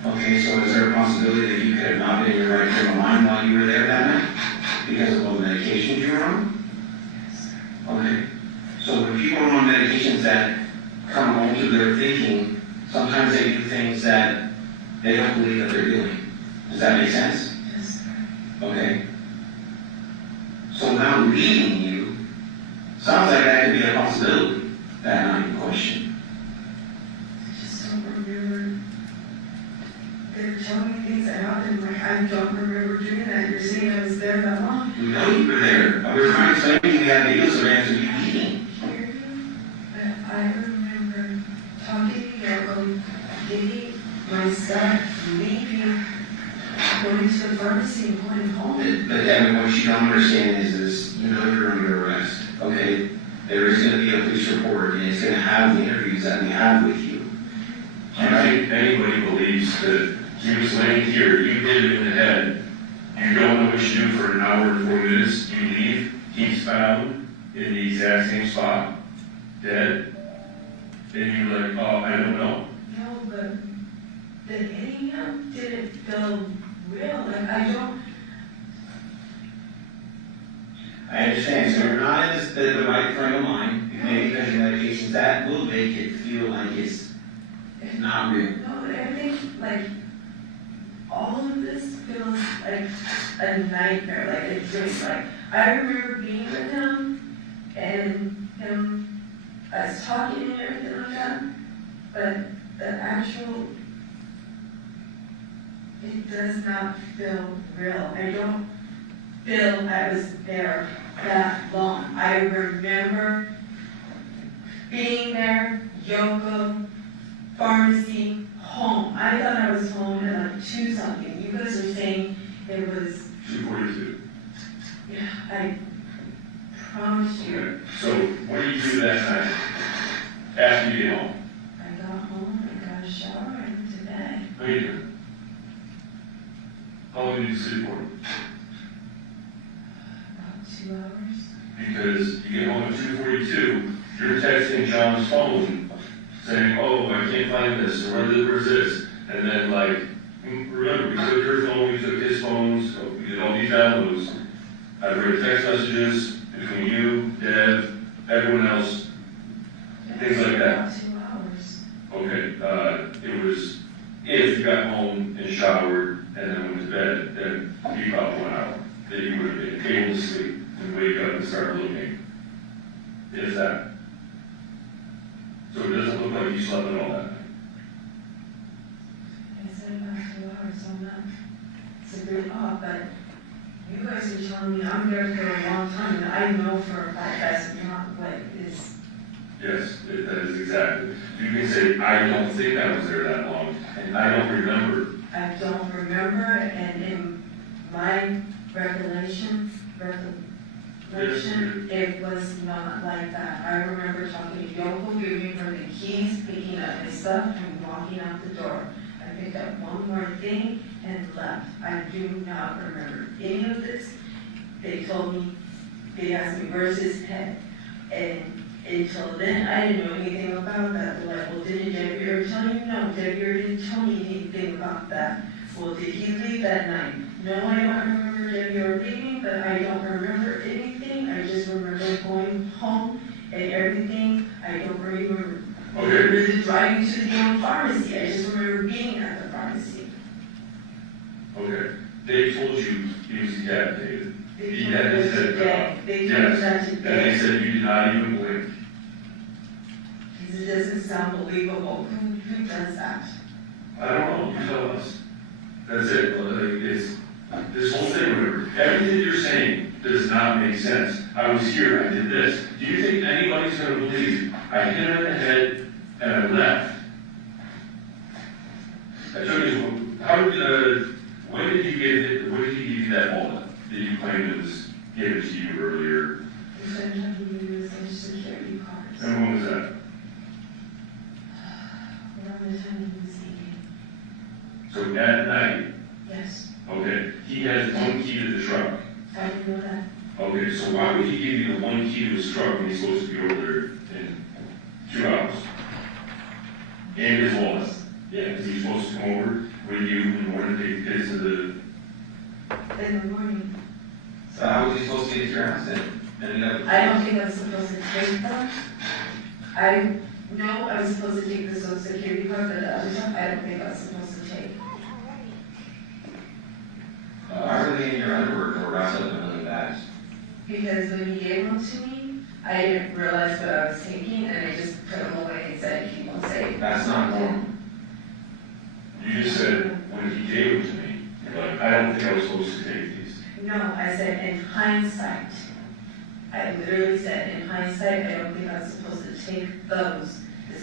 Okay, so is there a possibility that you could have not been in your right frame of mind while you were there that night? Because of all the medications you were on? Yes. Okay. So when people are on medications that come home to their thinking, sometimes they do things that they don't believe that they're doing. Does that make sense? Yes. Okay. So now reading you, sounds like that could be a possibility, that night in question. I just don't remember. They're telling me things that happened, like I don't remember doing that. You're saying I was there that long? We know you were there. We were trying to explain to you we had videos of answer you eating. But I remember talking to Yoko, getting my stuff, leaving, going to the pharmacy and going home. But Devin, what you don't understand is you know you're under arrest, okay? There is going to be a police report, and it's going to have the interviews that we have with you. Do you think anybody believes that he was laying here, you hit him in the head, you don't know what you do for an hour and 4 minutes, you leave, he's found in the exact same spot, dead, and you're like, oh, I don't know. No, but the hitting him didn't feel real. Like I don't. I understand, so you're not in the right frame of mind, maybe because your medications, that will make it feel like it's not real. No, everything, like, all of this feels like a nightmare, like a dream. Like, I remember being with him, and him, us talking and everything like that, but the actual, it does not feel real. I don't feel I was there that long. I remember being there, Yoko, pharmacy, home. I thought I was home at like 2 something. You guys are saying it was, 2:42. yeah, I promise you. Okay. So what do you do that night? After you get home? I got home, I got a shower, I went to bed. How you doing? How long did you sleep for? About 2 hours. Because you get home at 2:42, you're texting John's phone saying, oh, I can't find this, or where's this? And then, like, remember, we took your phone, we took his phone, so we did all these downloads. I read text messages between you, Dev, everyone else, things like that. About 2 hours. Okay, it was, if you got home and showered and then went to bed, then it'd be about 1 hour that you would have been able to sleep and wake up and start looking. If that. So it doesn't look like you slept at all that night. I said about 2 hours, so I'm not, it's a bit off, but you guys are telling me I'm there for a long time, and I know for a fact that's not what is. Yes, that is exactly. You can say, I don't think I was there that long, and I don't remember. I don't remember, and in my recollection, it was not like that. I remember talking to Yoko, giving her the keys, picking up my stuff, and walking out the door. I picked up one more thing and left. I do not remember any of this. They told me, they asked me, where's his head? And until then, I didn't know anything about that. They're like, well, didn't Debbie ever tell you? No, Debbie didn't tell me anything about that. Well, did he leave that night? No, I don't remember Debbie or leaving, but I don't remember anything. I just remember going home and everything. I don't remember really driving to the damn pharmacy. I just remember being at the pharmacy. Okay. They told you he was decapitated. They He told had me his that head today. cut. They told me Yes. that And today. they said you did not even blink. It doesn't sound believable. Who does that? I don't know, you tell us. That's it. It's, this whole thing, remember, everything you're saying does not make sense. I was here, I did this. Do you think anybody's going to believe I hit him in the head and I left? I told you, how did, when did you get in that wallet that you claimed was given to you earlier? You said how you use social security cards. And when was that? Around the time he was eating. So at night, Yes, okay, he has one key to the truck. I didn't know that. Okay, so why would he give you the one key to his truck when he's supposed to be over there in 2 hours? And his wallet. Yeah, because he's supposed to come over with you in the morning to take the kids to the. In the morning. So how was he supposed to get to your house then? I don't think I was supposed to take them. I know I was supposed to take the social security card, but the other stuff, I don't think I was supposed to take. Why were they in your underwear or wrapped up in one of the bags? Because when he gave them to me, I didn't realize what I was taking, and I just put them away and said, keep them safe. That's not normal. You just said, when he gave them to me, you're like, I don't think I was supposed to take these. No, I said in hindsight. I literally said in hindsight, I don't think I was supposed to take those. The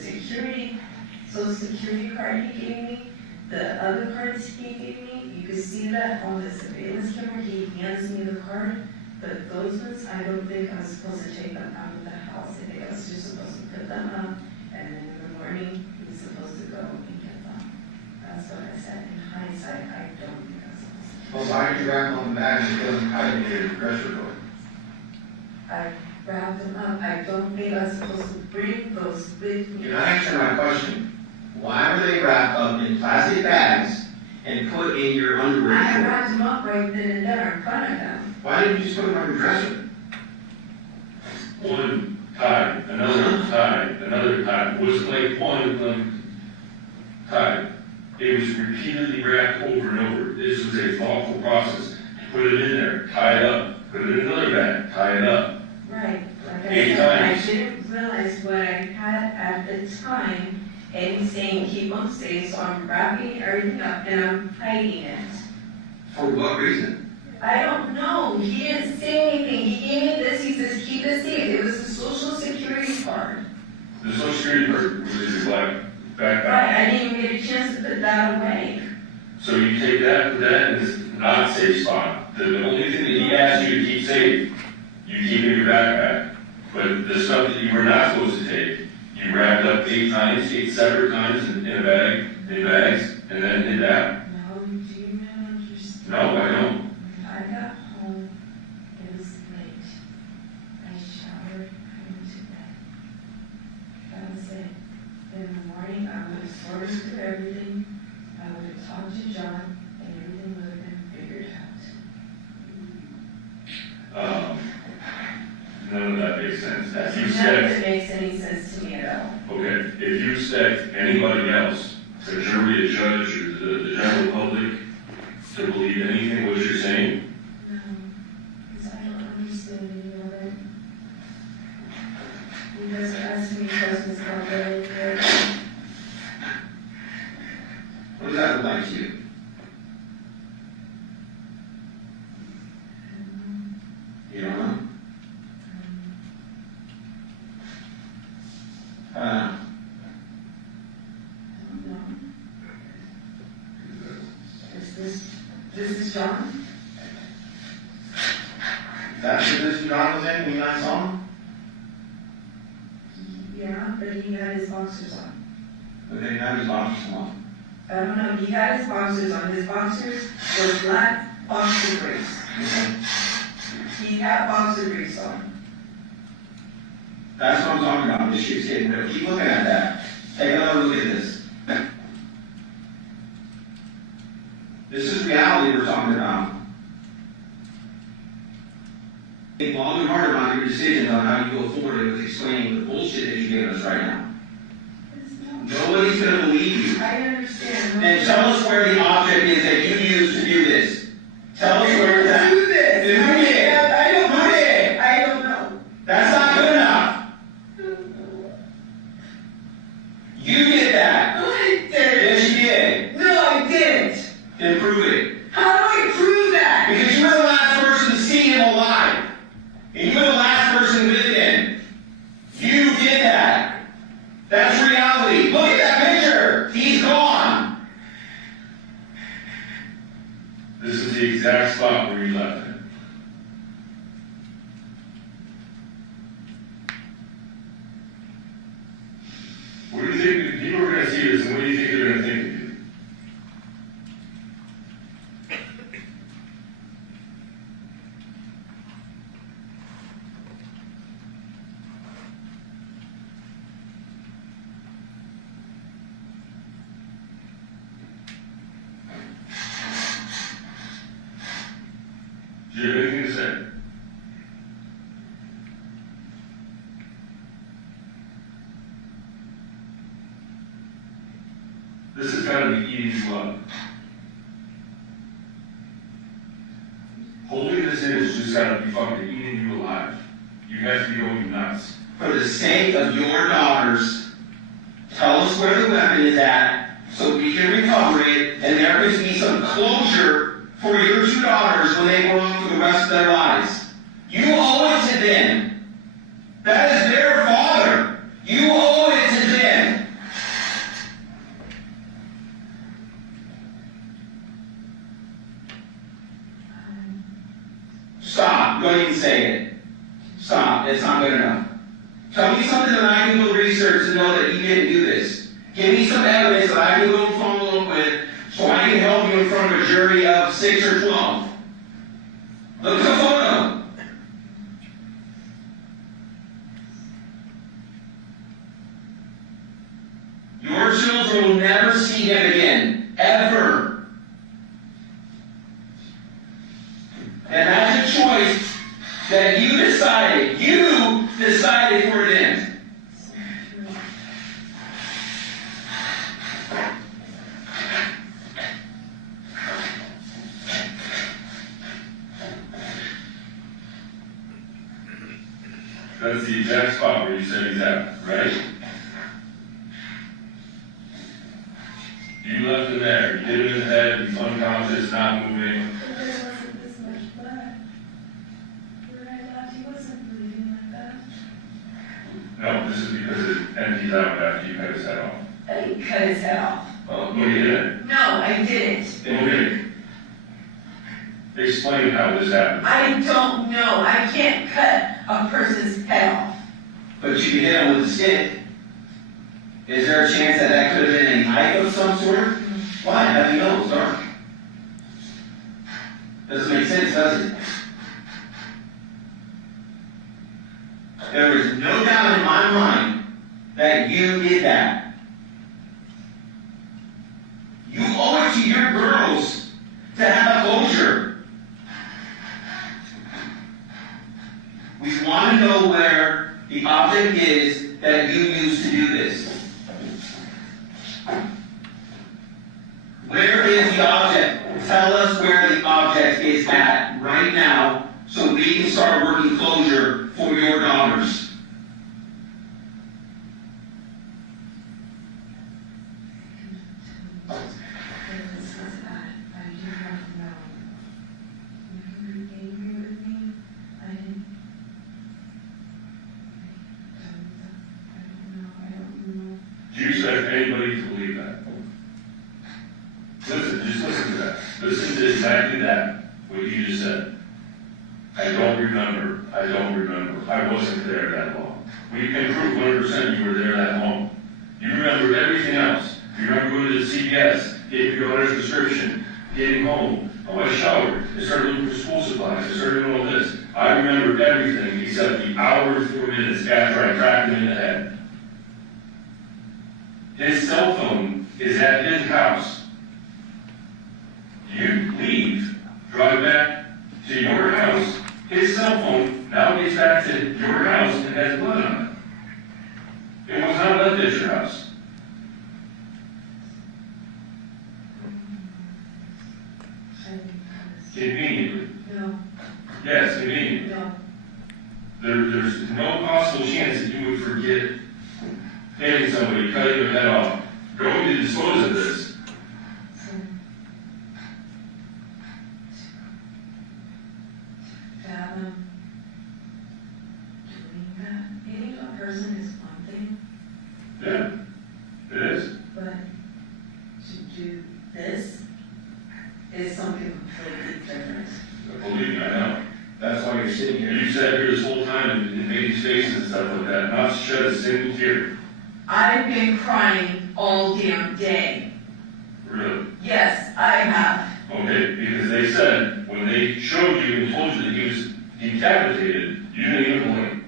social security card he gave me, the other cards he gave me, you can see that on the surveillance camera, he hands me the card, but those ones, I don't think I was supposed to take them out of the house. I think I was just supposed to put them up, and then in the morning, he was supposed to go and get them. That's what I said. In hindsight, I don't think I was supposed to. Well, why did you wrap them on the bag and put them out in your dress report? I wrapped them up. I don't think I was supposed to bring those with me. You're not answering my question. Why were they wrapped up in plastic bags and put in your underwear I drawer? wrapped them up right then and there in front of them. Why didn't you just put them on your dresser? One tied, another tied, another tied. Was like one of them tied. It was repeatedly wrapped over and over. This was a thoughtful process. Put it in there, tie it up. Put it in another bag, tie it up. Right. Like I 8 said, times. I didn't realize what I had at the time. And he's saying keep them safe, so I'm wrapping everything up and I'm hiding it. For what reason? I don't know. He didn't say anything. He gave me this. He says keep it safe. It was a social security card. The social security card was in your black backpack. Right. I didn't even get a chance to put that away. So you take that, put that in this not safe spot. The only thing that he asked you to keep safe, you keep in your backpack. But the stuff that you were not supposed to take, you wrapped up 8 times, 8 separate times in a bag, in bags, and then hid that. No, do you not understand? No, I don't. When I got home, it was late. I showered, I went to bed. That was it. In the morning, I would have sorted through everything. I would have talked to John, and everything would have been figured out. None of that makes sense. If you None of said, it makes any sense to me at all. okay, if you expect anybody else, the jury, a judge, or the general public, to believe anything what you're saying, No, because I don't understand any of it. You guys are asking me questions about everything. What does that look like to you? You don't know? This is John? That's what this John was in when you last saw him? Yeah, but he had his boxers on. Okay, now he's boxers on. I don't know, he had his boxers on. His boxers were black boxer briefs. He had boxer briefs on. That's what I'm talking about. This shit's getting real. Keep looking at that. Take another look at this. This is reality we're talking about. Think long and hard about your decisions on how you go forward with explaining the bullshit that you're giving us right now. Nobody's going to believe you. I understand. And tell us where the object is that you used to do this. Tell us where it's at. Do this. Who did? I don't know. Who did? I don't know. That's not good enough. You did that. No, I didn't. Yes, you did. No, I didn't. Then prove it. How do I prove that? Because you were the last person to see him alive. And you were the last person with him. You did that. That's reality. Look at that picture. He's gone. this is the exact spot where you left it. What do you think, people are gonna see this, and what do you think they're gonna think of you? Do you have anything to say? This has got to be eating you up. Holding this in has just got to be fucking eating you alive. You have to be going nuts. For the sake of your daughters, tell us where the weapon is at so we can recover it, and there gives me some closure for your two daughters when they grow up for the rest of their lives. You owe it to them. That is their father. You owe it to them. Stop. Don't even say it. Stop. It's not good enough. Tell me something that I can go research to know that you didn't do this. Give me some evidence that I can go follow up with so I can help you in front of a jury of 6 or 12. Look at the photo. Your children will never see him again. Ever. And that's a choice that you decided. You decided for them. That's the exact spot where you said he's at, right? You left him there. You hit him in the head. He's unconscious, not moving. There wasn't this much blood. Where I left, he wasn't bleeding like that. No, this is because it empties out after you cut his head off. I didn't cut his head off. Well, you did. No, I didn't. Okay. Explain how this happened. I don't know. I can't cut a person's head off. But you can hit him with a stick. Is there a chance that that could have been a knife of some sort? Why? How do you know? It's dark. Doesn't make sense, does it? There is no doubt in my mind that you did that. You owe it to your girls to have a closure. We want to know where the object is that you used to do this. Where is the object? Tell us where the object is at right now so we can start working closure for your daughters. Do you expect anybody to believe that? Listen, just listen to that. Listen to exactly that, what you just said. I don't remember. I don't remember. I wasn't there that long. We can prove 100% you were there that long. You remember everything else. You remember going to the CVS, getting your daughter's prescription, getting home. Oh, I showered. I started looking for school supplies. I started doing all this. I remember everything except the hour and 4 minutes after I cracked him in the head. His cell phone is at his house. You leave, drive back to your house. His cell phone now gets back to your house and has blood on it. It was not left at your house. Conveniently. No. Yes, conveniently. No. There's no possible chance that you would forget hitting somebody, cutting their head off, going to dispose of this. Fathom doing that. Hitting a person is one thing, Yeah, it is. but to do this, is something completely different. Believe me, I know. That's why you're sitting here. You sat here this whole time and made these faces and stuff like that, not shed a single tear. I've been crying all damn day. Really? Yes, I have. Okay, because they said, when they showed you and told you that he was decapitated, you didn't even blink.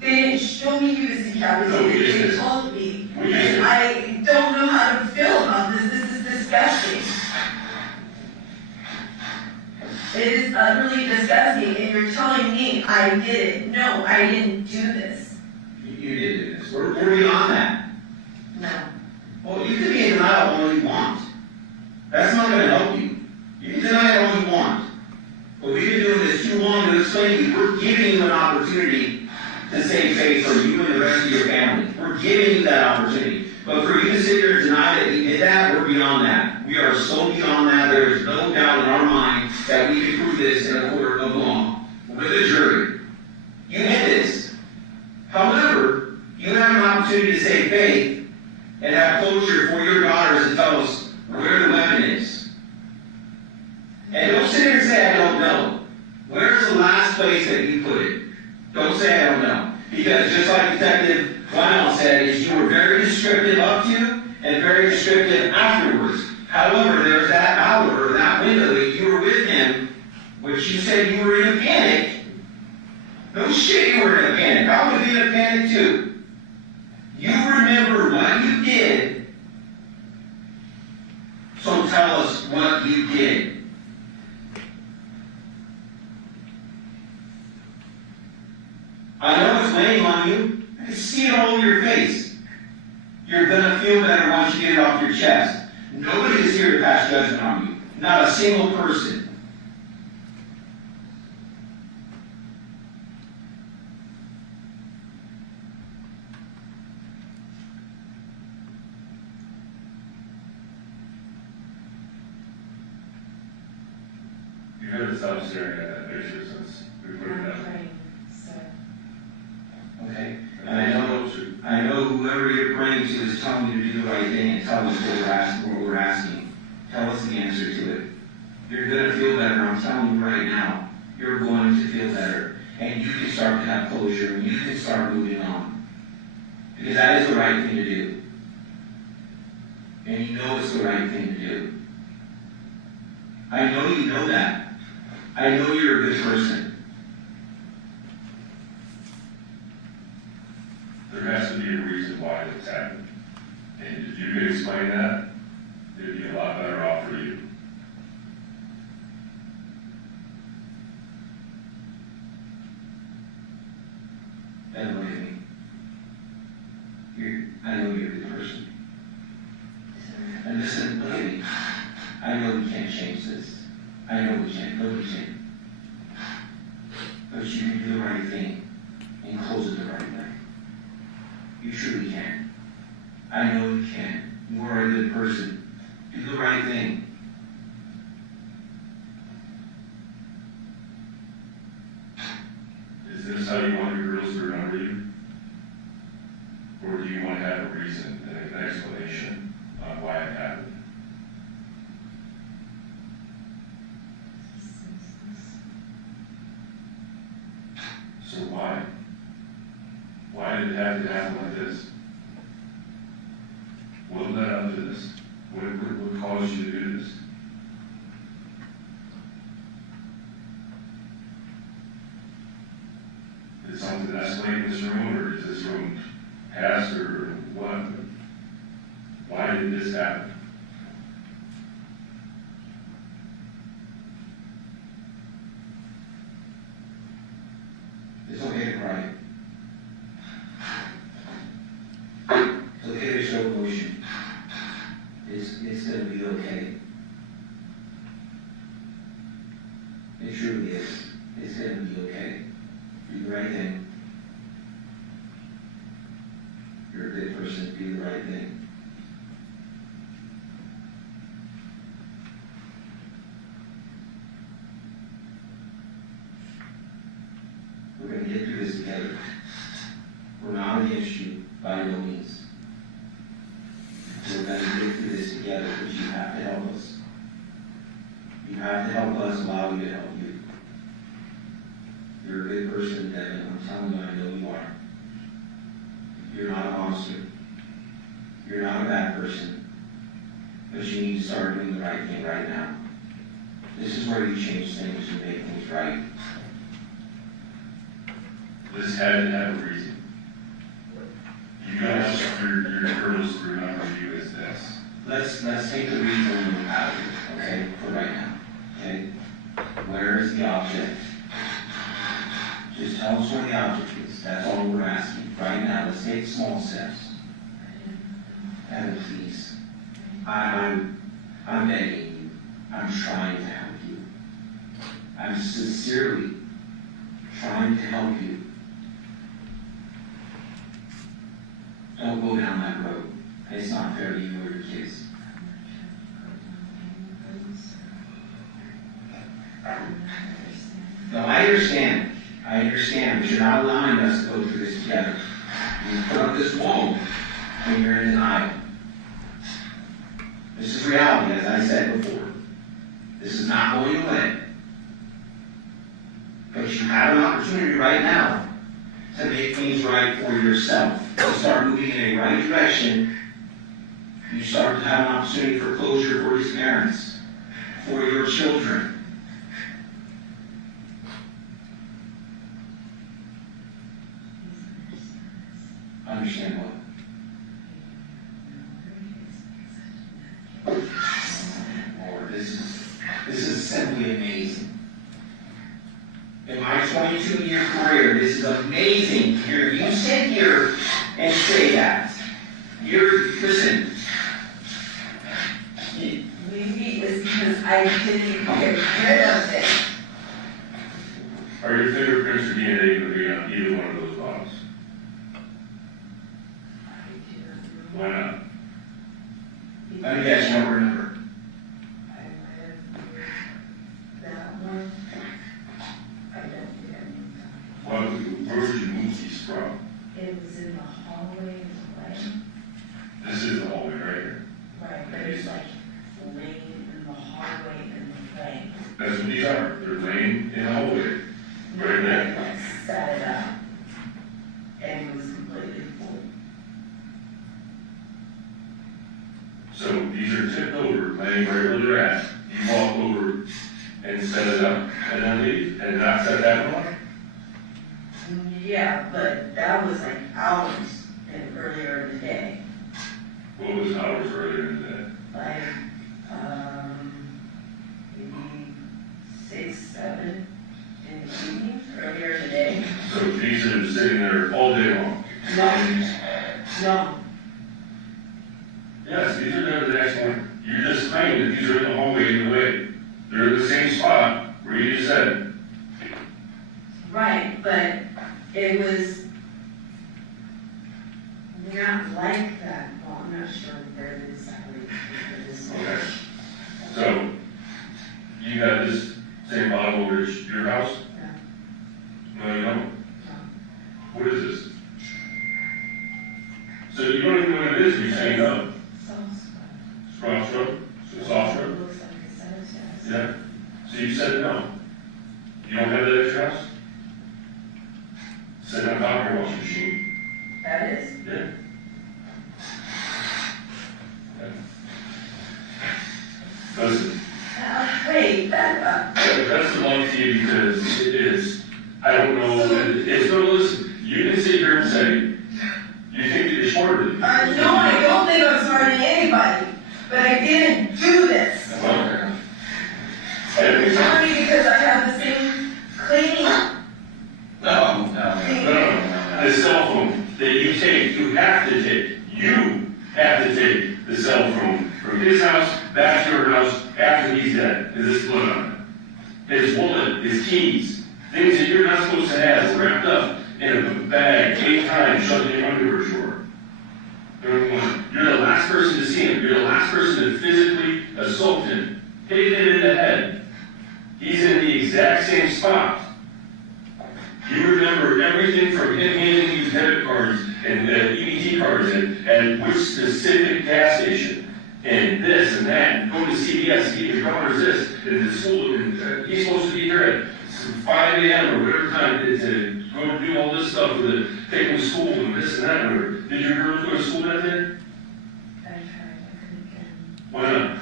They didn't show me he was decapitated. No, They told me. We just did. And I don't know how to feel about this. This is disgusting. It is utterly disgusting, and you're telling me I did it. No, I didn't do this. You did do this. We're beyond that. No. Well, you can be in denial all you want. That's not going to help you. You can deny it all you want. But we've been doing this too long to explain to you. We're giving you an opportunity to save face for you and the rest of your family. We're giving you that opportunity. But for you to sit here and deny that we did that, we're beyond that. We are so beyond that, there is no doubt in our mind that we can prove this in a court of law with a jury. You did this. However, you have an opportunity to save faith and have closure for your daughters and tell us where the weapon is. And don't sit here and say, I don't know. Where's the last place that you put it? Don't say I don't know. Because just like Detective Lynaugh said, is you were very descriptive up to and very descriptive afterwards. However, there's that hour, or that window that you were with him, which you said you were in a panic. No shit, you were in a panic. I would be in a panic too. You remember what you did, so tell us what you did. I know it's weighing on you. I can see it all over your face. You're going to feel better once you get it off your chest. Nobody is here to pass judgment on you. Not a single person. You haven't stopped staring at that picture since we put it I'm down. praying, sir. Okay? And I know whoever you're praying to is telling you to do the right thing and tell us what we're asking. Tell us the answer to it. You're going to feel better. I'm telling you right now. You're going to feel better. And you can start to have closure and you can start moving on. Because that is the right thing to do. And you know it's the right thing to do. I know you know that. I know you're a good person. There has to be a reason why this happened. And if you could explain that, it'd be a lot better off for you. And look at me. I know you're a good person. And listen, look at me. I know we can't change this. I know we can't. Nobody can. But you can do the right thing and close it the right way. You truly can. I know you can. You are a good person. Do the right thing. Is this how you want your girls to remember you? Or do you want to have a reason, an explanation on why it happened? So why? Why did it have to happen like this? What led up to this? What caused you to do this? Did something escalate in this room, or is this room passed, or what? Why did this happen? It's okay to cry. It's okay to show emotion. It's going to be okay. It truly is. It's going to be okay. Do the right thing. You're a good person. Do the right thing. We're going to get through this together. We're not against you by no means. We're going to get through this together, but you have to help us. You have to help us allow me to help you. You're a good person, Devin. I'm telling you, I know you are. You're not a monster. You're not a bad person. But you need to start doing the right thing right now. This is where you change things and make things right. This had to have a reason. You guys, your hurdles to remember you as this. Let's take the reason out of it, okay, for right now, okay? Where is the object? Just tell us where the object is. That's all we're asking. Right now, let's take small steps. Heaven, please. I'm begging you. I'm trying to help you. I'm sincerely trying to help you. Don't go down that road. It's not fair to you or your kids. No, I understand, but you're not allowing us to go through this together. You put up this wall when you're in denial. This is reality, as I said before. This is not going away. But you have an opportunity right now to make things right for yourself. To start moving in a right direction. You start to have an opportunity for closure for his parents, for your children. Understand what? Lord, this is simply amazing. In my 22-year career, this is amazing to hear you sit here and say that. Listen. Maybe it's because I didn't get rid of it. Are your fingerprints or DNA going to be on either one of those bottles? Why not? Let me guess, you don't remember. I read that one. I don't remember. Where would you move these from? It was in the hallway of the lane. This is the hallway right here. Right, but it's like laying in the hallway in the lane. That's what these are. They're laying in the hallway. Right there. Like set it up. And it was completely full. So these are tipped over, laying right where they're at. You walk over and set it up and then leave and not set that one up? Yeah, but that was like hours earlier in the day. What was hours earlier in the day? Like, maybe 6, 7 in the evening, earlier in the day. So these are sitting there all day long? No. Yes, these are there the next morning. You're just claiming that these are in the hallway in the way. They're in the same spot where you just said. Right, but it was not like that. Well, I'm not sure where it is. Okay. So, you got this same bottle over at your house? No, you don't. No. What is this? So you don't even know what it is, you're saying no? Soft shrub? Soft shrub? Looks like it says yes. Yeah. So you said no. You don't have that at your house? Sit on top of your washing machine. That is? Yeah. Listen, Wait, back up. that's the one to you because it is, I don't know, it's no, listen, you can sit here and say, you think that you're smarter than me. No, I don't think I'm smarter than anybody, but I didn't do this. Well, It's only because I have the same cleaning. No. The cell phone that you take, you have to take the cell phone from his house back to your house after he's dead. Is this blood on it? His wallet, his keys, things that you're not supposed to have wrapped up in a bag 8 times shoved in your underwear drawer. You're the last person to see him. You're the last person to physically assault him. Hit him in the head. He's in the exact same spot. You remember everything from him handing you debit cards and EBT cards at which specific gas station, and this and that, and going to see see, yes, your daughter's this, in the school, and he's supposed to be here at 5 a.m. or whatever time to go do all this stuff with it, take him to school and this and that. Or did your girls go to school that day? I tried, I couldn't get him. Why not?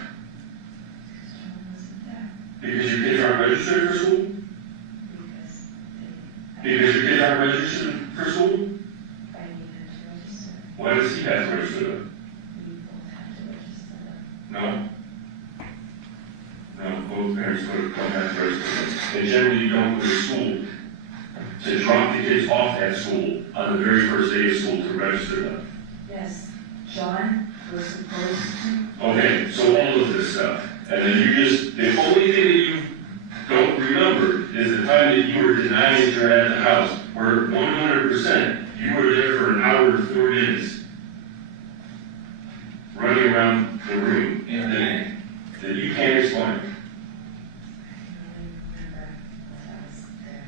Because John wasn't there. Because your kids aren't registered for school? Because your kids aren't registered for school? I needed to register. Why does he have to register them? We both have to register them. No. No, both parents don't have to register them. And generally, you don't go to school to drop the kids off at school on the very first day of school to register them. Yes, John was supposed to. Okay, so all of this stuff. And then you just, the only thing that you don't remember is the time that you were denying that you're at the house, where 100% you were there for an hour and 4 minutes running around the room that you can't explain. I don't remember what I was there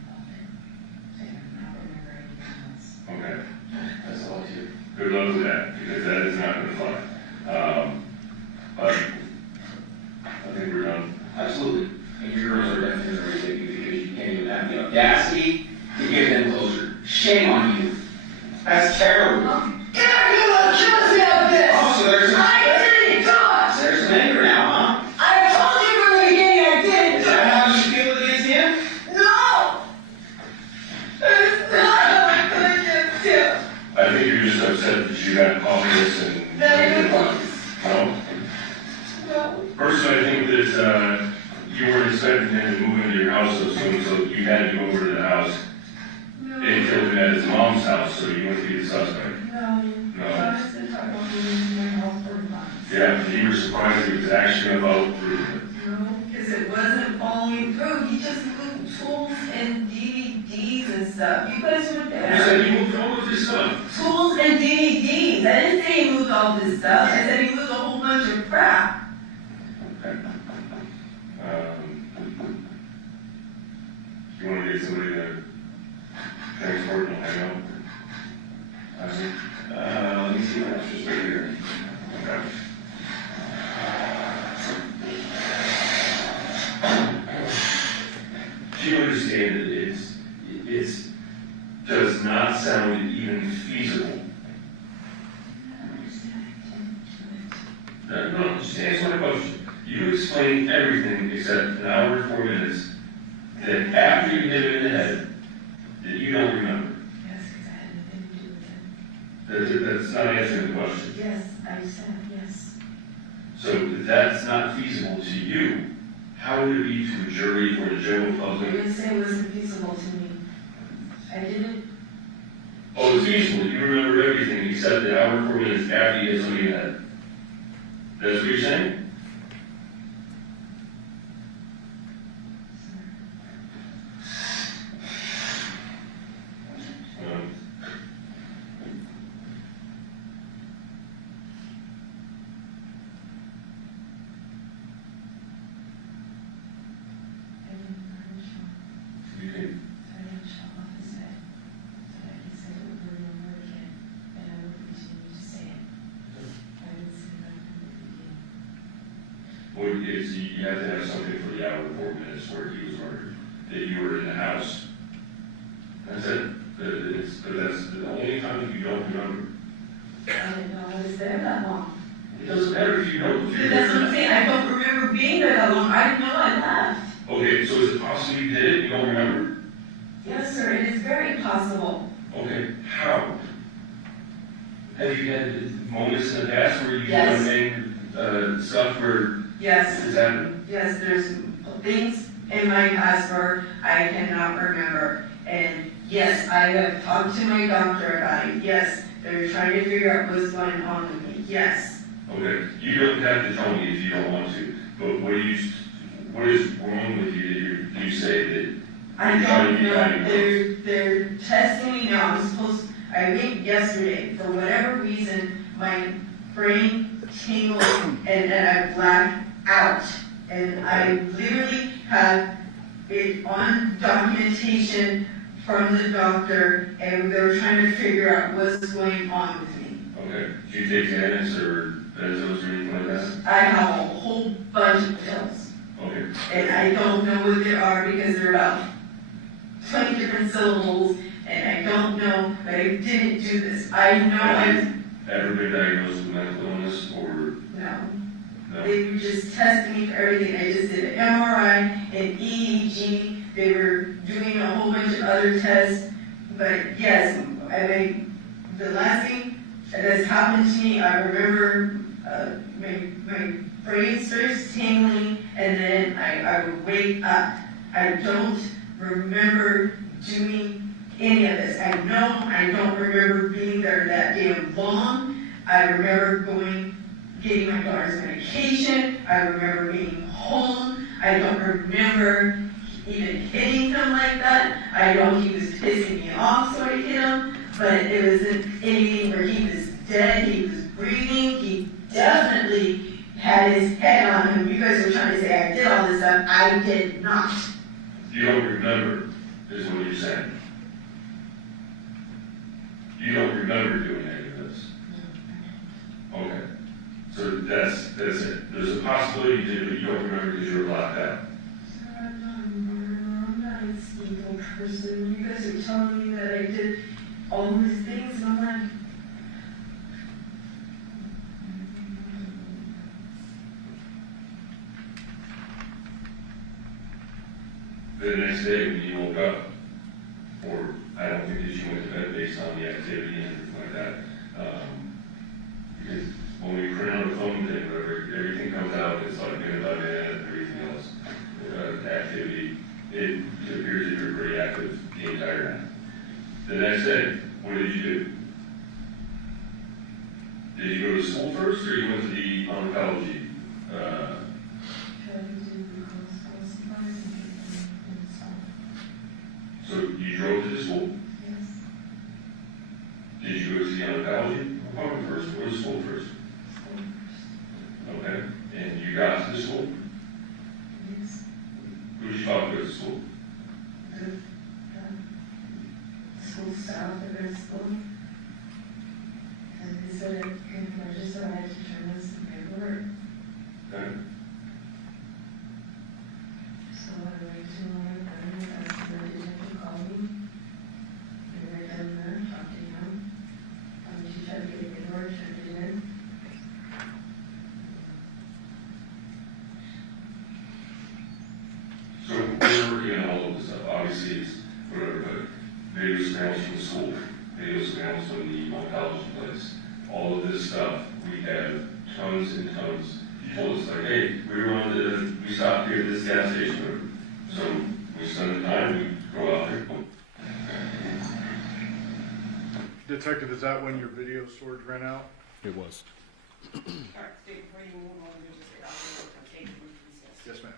involved in. I do not remember anything else. Okay, that's all too. Good luck with that, because that is not going to fly. But I think we're done. Absolutely. And your girls are definitely going to take you because you can't even have the audacity to give them closure. Shame on you. That's terrible. Get out of here, I'll kill you of this! Oh, so there's some, I didn't do it! there's some anger now, huh? I told you from the beginning I didn't Is do that it! how you feel against him? No! It's not how I feel against him! I think you're just upset that you got confidence and. No? No. Personally, I think that you weren't expecting him to move into your house so soon, so you had to go over to the house and kill him at his mom's house, so you wouldn't be the suspect. No. No. I was in trouble in my house for months. Yeah, and you were surprised he was actually about to. No, because it wasn't following through. He just moved tools and DVDs and stuff. You guys were You there. said he moved all of his stuff. Tools and DVDs. I didn't say he moved all this stuff. I said he moved a whole bunch of crap. Okay. You want to get somebody to transport and hang out? Let me see what else is right here. Okay. Do you understand that it's does not sound even feasible? No, just answer my question. You explained everything except an hour and 4 minutes that after you hit him in the head, that you don't remember. Yes, because I had nothing to do with him. That's not answering the question. Yes, I said yes. So if that's not feasible to you, how would it be to a jury or the general I public? didn't say it wasn't feasible to me. I didn't. Oh, it's feasible. You remember everything except the hour and 4 minutes after you hit somebody in the head. That's what you're saying? I didn't hurt Sean. You can, So I didn't chop off his head. So that he said it over and over again. And I would continue to say it. I would say that from the beginning. well, you have to have something for the hour and 4 minutes where he was murdered, that you were in the house. That's it. But that's the only time that you don't remember. I didn't know I was there that long. It doesn't matter if you don't. But that's what I'm saying. I don't remember being there that long. I didn't know I left. Okay, so is it possible you did it? You don't remember? Yes, sir. It is very possible. Okay, how? Have you had moments in the past where you've Yes. done stuff where Yes. this happened? Yes, there's things in my past where I cannot remember. And yes, I have talked to my doctor about it. Yes, they're trying to figure out what's going on with me. Yes. Okay, you don't have to tell me if you don't want to, but what is wrong with you that you say that? I don't know. They're testing me now. I went yesterday. For whatever reason, my brain tingled and I blacked out. And I literally have it on documentation from the doctor, and they were trying to figure out what's going on with me. Okay, do you take Xanax or Benzos or anything like that? I have a whole bunch of pills. Okay. And I don't know what they are because they're about 20 different syllables, and I don't know, but I didn't do this. I know I'm, Ever been diagnosed with mental illness or no. no? They were just testing me for everything. I just did an MRI, an EEG. They were doing a whole bunch of other tests. But yes, I mean, the last thing that has happened to me, I remember my brain starts tingling, and then I would wake up. I don't remember doing any of this. I know I don't remember being there that damn long. I remember getting my daughter's medication. I remember being home. I don't remember even hitting him like that. I know he was pissing me off, so I hit him, but it wasn't anything where he was dead. He was breathing. He definitely had his head on him. You guys are trying to say I did all this stuff. I did not. You don't remember, is what you're saying. You don't remember doing any of this. Okay. So that's it. There's a possibility you did, but you don't remember because you were locked out. I'm not an evil person. You guys are telling me that I did all these things, and I'm like, The next day when you woke up, or I don't think that you went to bed based on the activity and everything like that, because when we print out a phone thing, whatever, everything comes out, it's like minute by minute and everything else. Activity, it appears that you're pretty active the entire night. The next day, what did you do? Did you go to school first, or you went to the oncology? So you drove to the school? yes, Did you go to the oncology appointment first, or the school first? school first. Okay. And you got to the school? Yes, Who did you talk to at the school? the school staff at the school. And they said I couldn't register, I had to turn in some paperwork. Okay. So I went to my apartment, asked the detective to call me. And I done there, talked to him. She tried to get a paperwork, turned it in. So we're working on all of this stuff. Obviously, it's whatever, but video surveillance from the school, video surveillance from the oncology place, all of this stuff, we have tons and tons. You told us, like, hey, we stopped here at this gas station. So we spend the time, we go out there. Detective, is that when your video storage ran out? It was. All right, Steve, before you move on, you just say, I'll take a brief recess. Yes, ma'am.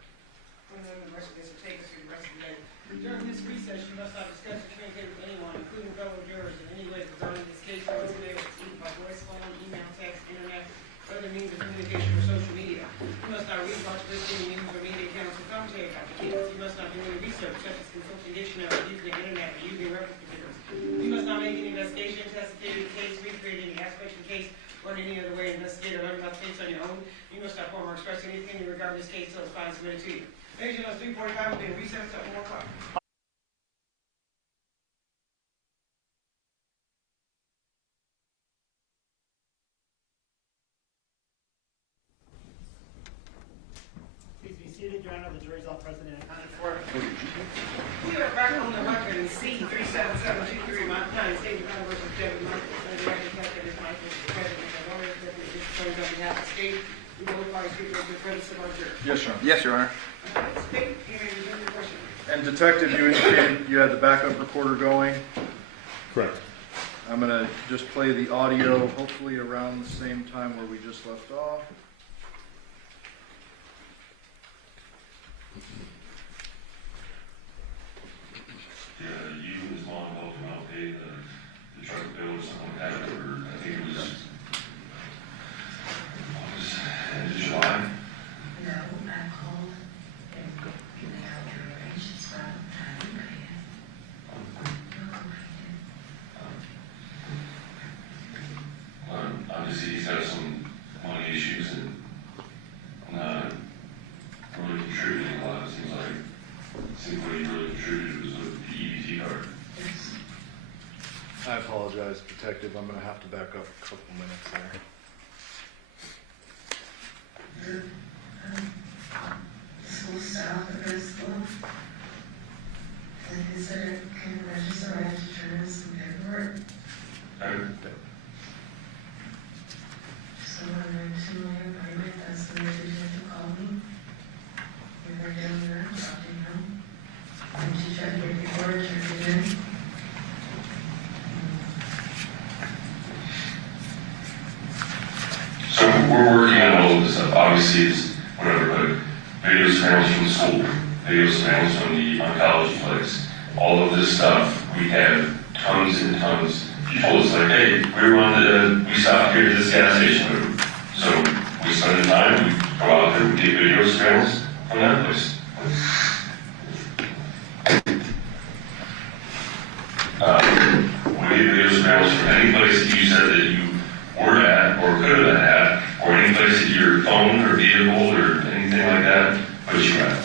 And then the rest of this will take us through the rest of the day. During this recess, you must not discuss or communicate with anyone, including fellow jurors, in any way concerning this case or today, either by voice, phone, email, text, internet, or other means of communication or social media. You must not read, watch, listen, news, or media accounts or commentary about the case. You must not do any research, such as consulting dictionary, using the internet, or using reference materials. You must not make any investigation, investigate the case, recreate any aspect of the case, or in any other way investigate or learn about the case on your own. You must not form or express any opinion regarding this case until it's finally submitted to you. Ladies and gentlemen, 3:45 will be in recess at 4 o'clock. Please be seated, Your Honor. The jury's all present and accounted for. We are back on the record in C-37723, Mount County State Department versus Devin Michaels. And the record detective is Michaels, the president of the lawyer, deputy district attorney on behalf of the state. We will notify the speaker of the presence of our jury. Yes, Your Honor. Yes, Your Honor. State, hearing is under question. And Detective, you indicated you had the backup recorder going. Correct. I'm going to just play the audio, hopefully around the same time where we just left off. Yeah, you was long help him out pay the truck bill or something like that, or I think it was August, end of July. No, I called and they had to arrange it, so I didn't pay it. Obviously, he's got some money Detective, I'm gonna have to back up a couple minutes there. School staff at the school. Like they said, can register, I have to turn in some paperwork. So when I'm to my appointment, that's when the detective called me. We were down there, talking home. And she tried to get before I turned it in. So we're working on all of this stuff. Obviously, it's whatever, but video surveillance from the school, video surveillance from the oncology place, all of this stuff, we have tons and tons. She told us, like, hey, we stopped here at this gas station. So we spend the time, we go out there, we take video surveillance from that place. We get video surveillance from any place that you said that you were at or could have been at, or any place that your phone or vehicle or anything like that put you at.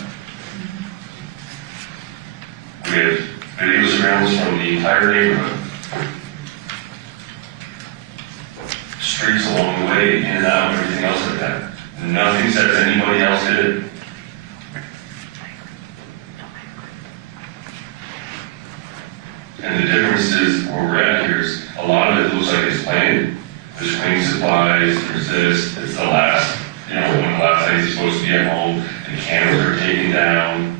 We have video surveillance from the entire neighborhood. Streets along the way, in and out, everything else like that. Nothing says anybody else did it. And the difference is, where we're at here is, a lot of it looks like it's planned. There's cleaning supplies, there's this, it's the last, one of the last things he's supposed to be at home, the cameras are taken down.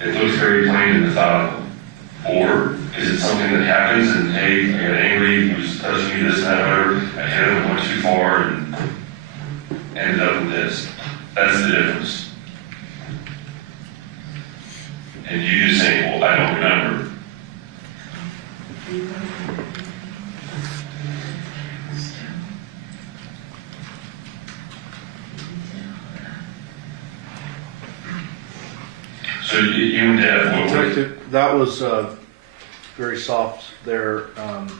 It looks very plain and methodical. Or is it something that happens and, hey, I got angry, he was touching me, this and that, whatever, I hit him, went too far, and ended up with this. That's the difference. And you just saying, well, I don't remember. So you and Dad, Detective, that was very soft there.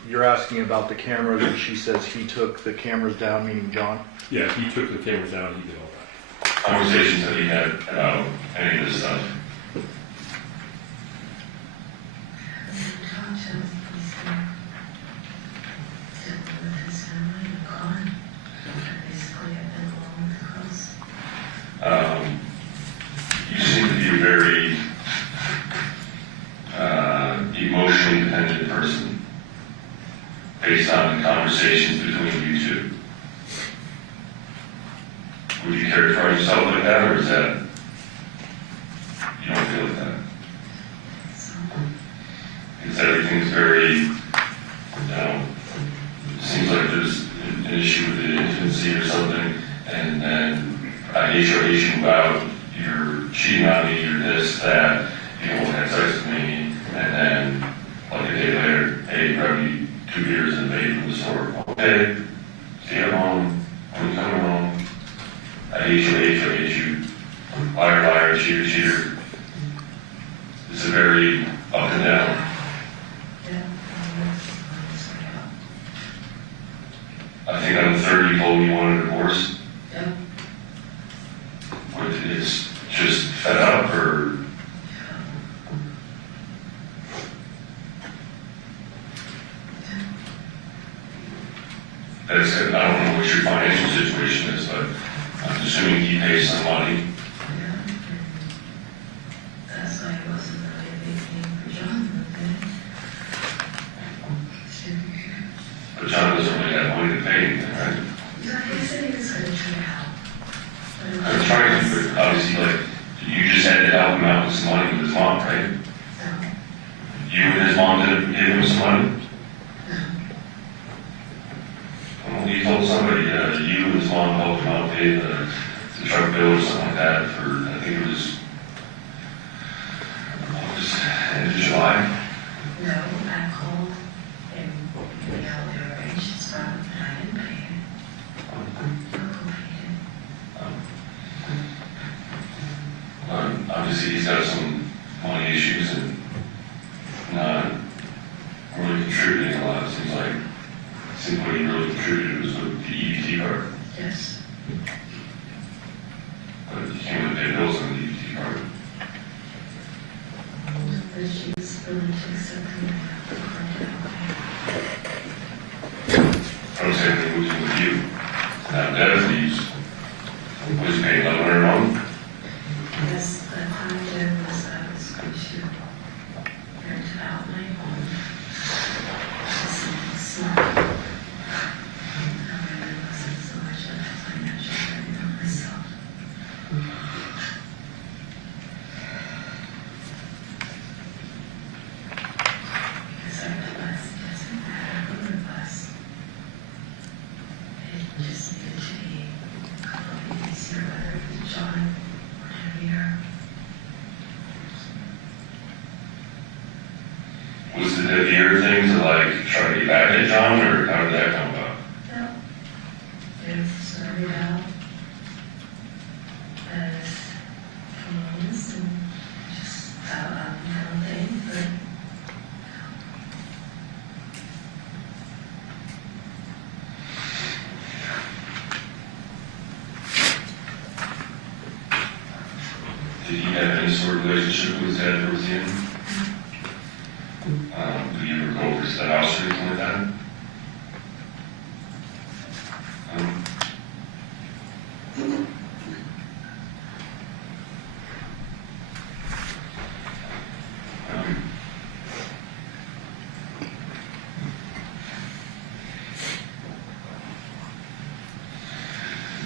You're asking about the cameras, and she says he took the cameras down, meaning John? Yeah, he took the cameras down, he did all that. conversations that he had about any of this stuff. You seem to be a very emotionally dependent person based on the conversations between you two. Would you characterize yourself like that, or is that, you don't feel like that? Because everything's very, seems like there's an issue with the intimacy or something, and then I hate you about, you're cheating on me, you're this, that, you don't have sex with me, and then like a day later, hey, grab me 2 beers and a baby from the store. Okay, see you at home, when you come home, I hate you, liar, liar, cheater, cheater. It's a very up and down. I think on the third you told me you wanted a divorce. It's just fed up, or I don't know what your financial situation is, but I'm assuming he pays some money. That's why it wasn't really a big thing for John, But John doesn't really have money to pay anything, right? He said he was going to try to help. I'm trying to, but obviously, like, you just had to help him out with some money with his mom, right? You and his mom didn't give him some money? Well, you told somebody, you and his mom helped him out pay the truck bill or something like that for, I think it was end of July. No, I called and we held the arrangements from him, and I didn't pay him. Obviously, he's got some money issues and not really contributing a lot. It seems like what he really contributed was with the EBT card. Yes. But you can't really pay bills on the EBT card. But she's willing to accept him. fear thing to like try to get back at John, or how did that come about? No. It started out as friends and just out on my own thing, but Did he have any sort of relationship with Ted or with him? Do you ever go over to the house or anything like that?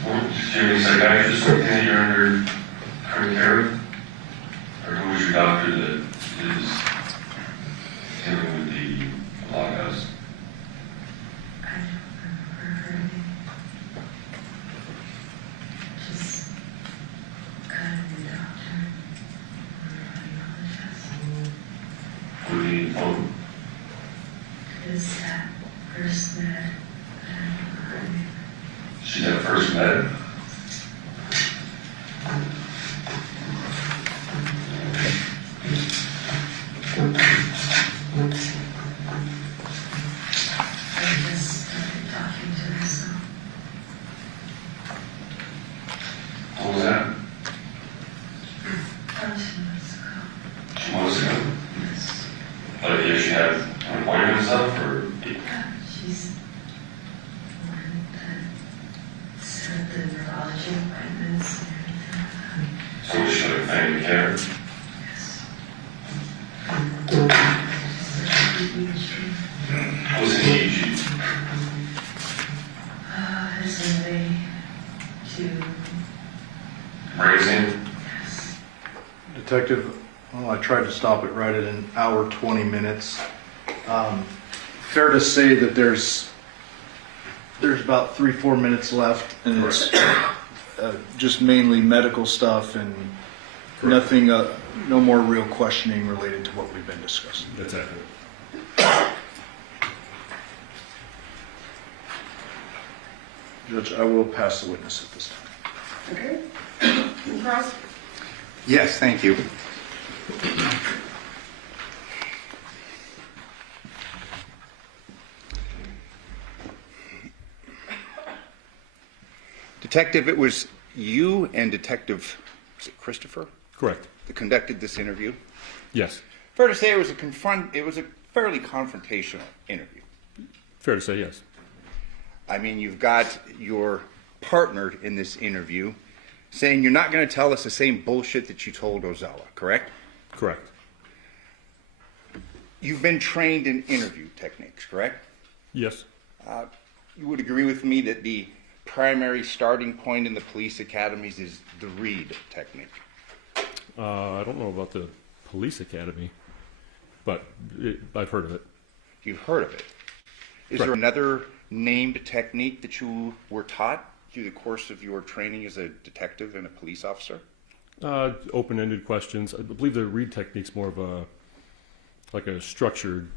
Well, do you have any psychiatrist or anything that you're under current care of? Or who was your doctor that is dealing with the lockouts? I don't remember her name. Just got a new doctor. Running all the tests. What do you need phone? Is that first med? I don't know her name. She's at first med. I just started talking to her, so What was that? 2 months ago. 2 months ago? Yes. Like, did she have an appointment and stuff, or? She's the one that set the neurology appointments and everything. So she should have family care? Yes. Just a EEG. What was an EEG? As a way to, Raising? yes. Detective, well, I tried to stop it right at an hour, 20 minutes. Fair to say that there's about 3-4 minutes left, and it's just mainly medical stuff and nothing, no more real questioning related to what we've been discussing. That's accurate. Judge, I will pass the witness at this time. Okay. Cross? Yes, thank you. Detective, it was you and Detective, was it Christopher, Correct. that conducted this interview? Yes. Fair to say it was a fairly confrontational interview. Fair to say yes. I mean, you've got your partner in this interview saying you're not going to tell us the same bullshit that you told Ozella, correct? Correct. You've been trained in interview techniques, correct? Yes. You would agree with me that the primary starting point in the police academies is the read technique. I don't know about the police academy, but I've heard of it. You've heard of it. Is there another named technique that you were taught through the course of your training as a detective and a police officer? Open-ended questions. I believe the read technique's more of a structured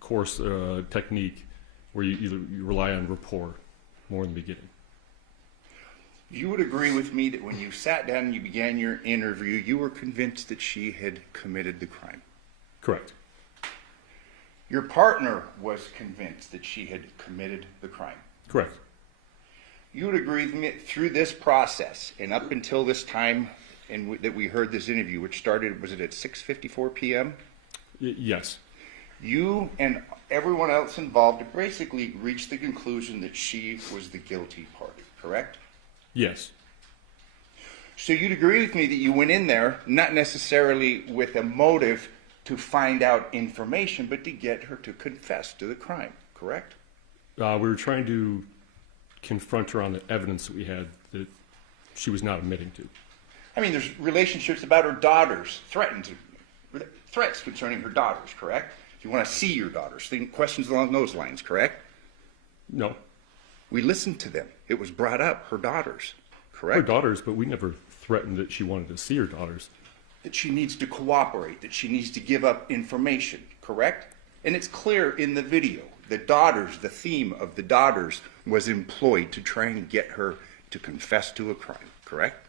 course technique where you rely on rapport more in the beginning. You would agree with me that when you sat down and you began your interview, you were convinced that she had committed the crime. Correct. Your partner was convinced that she had committed the crime. Correct. You would agree with me that through this process and up until this time that we heard this interview, which started, was it at 6:54 p.m.? Yes. You and everyone else involved basically reached the conclusion that she was the guilty party, correct? Yes. So you'd agree with me that you went in there not necessarily with a motive to find out information, but to get her to confess to the crime, correct? We were trying to confront her on the evidence that we had that she was not admitting to. I mean, there's relationships about her daughters, threats concerning her daughters, correct? You want to see your daughters, questions along those lines, correct? No. We listened to them. It was brought up, her daughters, correct? Her daughters, but we never threatened that she wanted to see her daughters. that she needs to cooperate, that she needs to give up information, correct? And it's clear in the video. The theme of the daughters was employed to try and get her to confess to a crime, correct?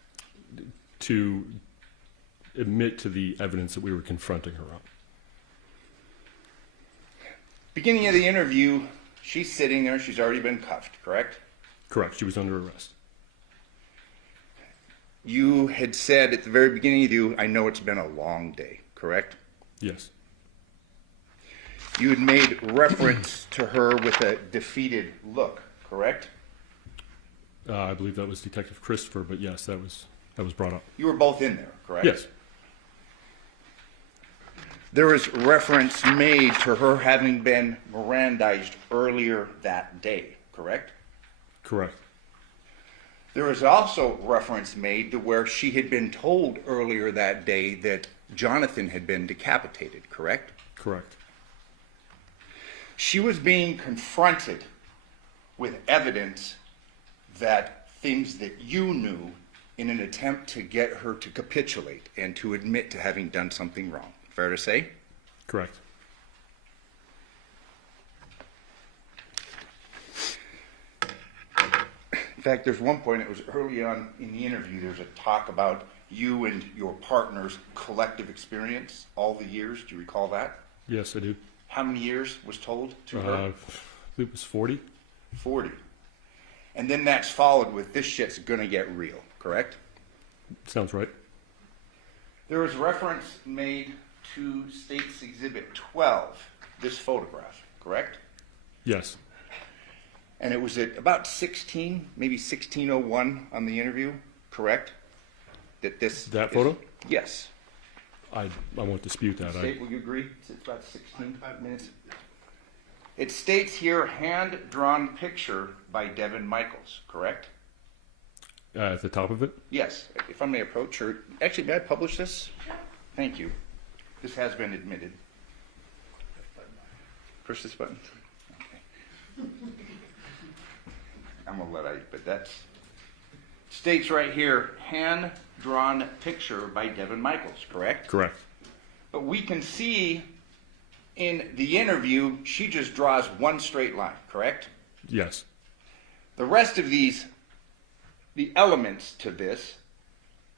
To admit to the evidence that we were confronting her on. Beginning of the interview, she's sitting there, she's already been cuffed, correct? Correct. She was under arrest. You had said at the very beginning of you, I know it's been a long day, correct? Yes. You had made reference to her with a defeated look, correct? I believe that was Detective Christopher, but yes, that was brought up. You were both in there, correct? Yes. There was reference made to her having been Mirandized earlier that day, correct? Correct. There was also reference made to where she had been told earlier that day that Johnathan had been decapitated, correct? Correct. She was being confronted with evidence that things that you knew in an attempt to get her to capitulate and to admit to having done something wrong. Fair to say? Correct. In fact, there's one point, it was early on in the interview, there's a talk about you and your partner's collective experience all the years. Do you recall that? Yes, I do. How many years was told to her? I believe it was 40. 40. And then that's followed with, this shit's gonna get real, correct? Sounds right. There was reference made to State's Exhibit 12, this photograph, correct? Yes. And it was at about 16, maybe 1601 on the interview, correct? That photo? Yes. I won't dispute that. State, will you agree? It's about 16 minutes. It states here, hand-drawn picture by Devin Michaels, correct? At the top of it? Yes. If I may approach her. Actually, may I publish this? Thank you. This has been admitted. Push this button. Okay. I'm gonna but that's states right here, hand-drawn picture by Devin Michaels, correct? Correct. But we can see in the interview, she just draws one straight line, correct? Yes. The rest of these, the elements to this,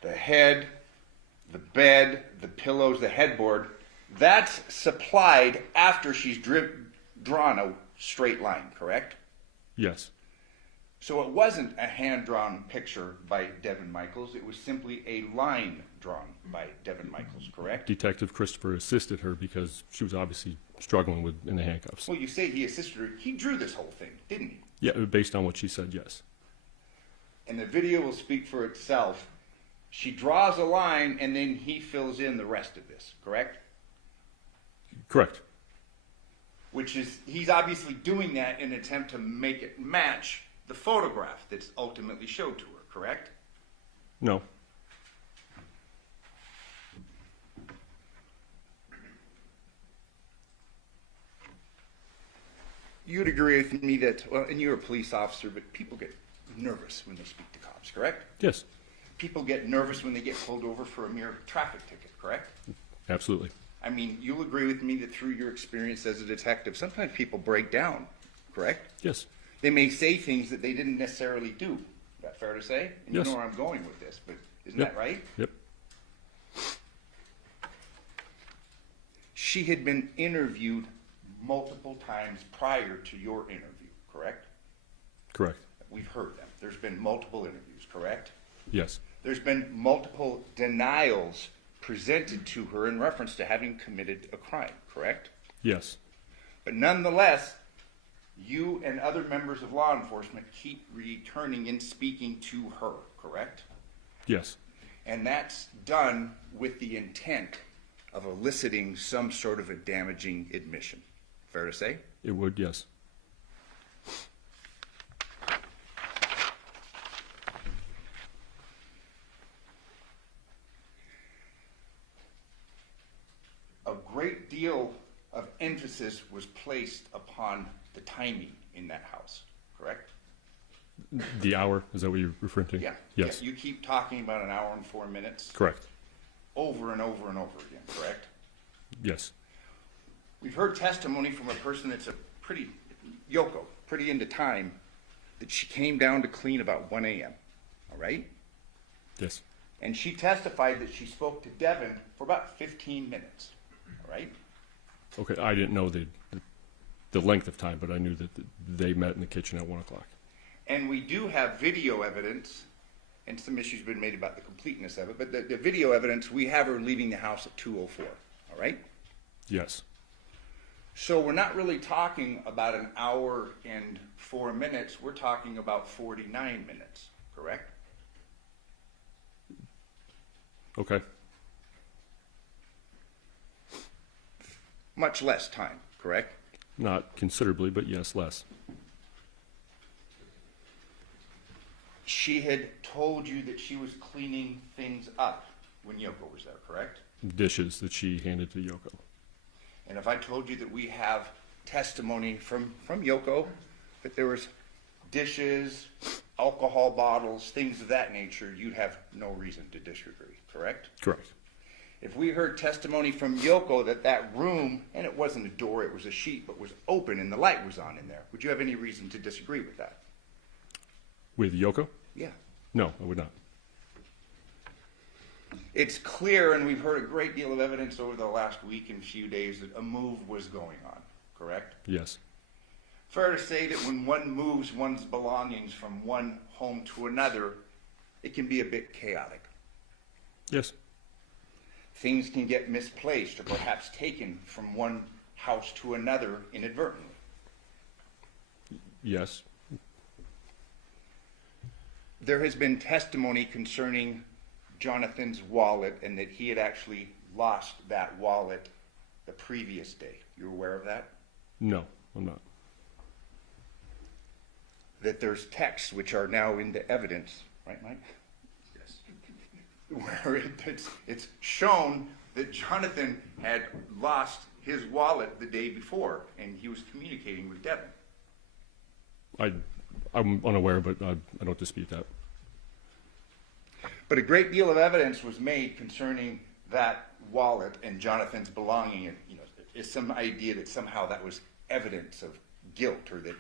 the head, the bed, the pillows, the headboard, that's supplied after she's drawn a straight line, correct? Yes. So it wasn't a hand-drawn picture by Devin Michaels, it was simply a line drawn by Devin Michaels, correct? Detective Christopher assisted her because she was obviously struggling in the handcuffs. Well, you say he assisted her, he drew this whole thing, didn't he? Yeah, based on what she said, yes. And the video will speak for itself. She draws a line and then he fills in the rest of this, correct? Correct. Which is, he's obviously doing that in an attempt to make it match the photograph that's ultimately showed to her, correct? No. You'd agree with me that, well, and you're a police officer, but people get nervous when they speak to cops, correct? Yes. People get nervous when they get pulled over for a mere traffic ticket, correct? Absolutely. I mean, you'll agree with me that through your experience as a detective, sometimes people break down, correct? Yes. They may say things that they didn't necessarily do. Is that fair to say? And Yes. you know where I'm going with this, but isn't Yep. that right? Yep. She had been interviewed multiple times prior to your interview, correct? Correct. We've heard them. There's been multiple interviews, correct? Yes. There's been multiple denials presented to her in reference to having committed a crime, correct? Yes. But nonetheless, you and other members of law enforcement keep returning and speaking to her, correct? Yes. And that's done with the intent of eliciting some sort of a damaging admission. Fair to say? It would, yes. A great deal of emphasis was placed upon the timing in that house, correct? The hour, is that what you're referring to? Yeah. Yes. Yeah, you keep talking about an hour and 4 minutes. Correct. over and over and over again, correct? Yes. We've heard testimony from a person that's Yoko, pretty into time, that she came down to clean about 1 a.m., all right? Yes. And she testified that she spoke to Devin for about 15 minutes, all right? Okay, I didn't know the length of time, but I knew that they met in the kitchen at 1 o'clock. And we do have video evidence, and some issues have been made about the completeness of it, but the video evidence, we have her leaving the house at 2:04, all right? Yes. So we're not really talking about an hour and 4 minutes, we're talking about 49 minutes, correct? Okay. Much less time, correct? Not considerably, but yes, less. She had told you that she was cleaning things up when Yoko was there, correct? Dishes that she handed to Yoko. And if I told you that we have testimony from Yoko, that there was dishes, alcohol bottles, things of that nature, you'd have no reason to disagree, correct? Correct. If we heard testimony from Yoko that that room, and it wasn't a door, it was a sheet, but was open and the light was on in there, would you have any reason to disagree with that? With Yoko? Yeah. No, I would not. It's clear, and we've heard a great deal of evidence over the last week and few days, that a move was going on, correct? Yes. Fair to say that when one moves one's belongings from one home to another, it can be a bit chaotic. Yes. Things can get misplaced or perhaps taken from one house to another inadvertently. Yes. There has been testimony concerning Johnathan's wallet and that he had actually lost that wallet the previous day. You're aware of that? No, I'm not. That there's texts which are now in the evidence, right, Mike? Yes. Where it's shown that Johnathan had lost his wallet the day before and he was communicating with Devin. I'm unaware, but I don't dispute that. But a great deal of evidence was made concerning that wallet and Johnathan's belonging, and is some idea that somehow that was evidence of guilt or that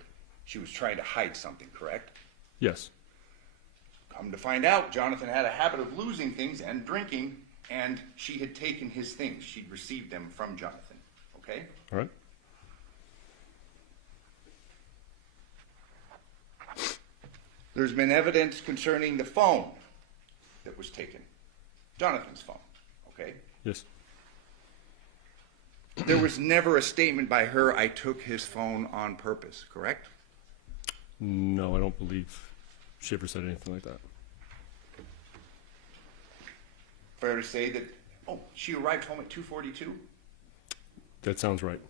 she was trying to hide something, correct? Yes. Come to find out, Johnathan had a habit of losing things and drinking, and she had taken his things. She'd received them from Johnathan, okay? All right. There's been evidence concerning the phone that was taken, Johnathan's phone, okay? Yes. There was never a statement by her, I took his phone on purpose, correct? No, I don't believe she ever said anything like that. Fair to say that, she arrived home at 2:42? That sounds right.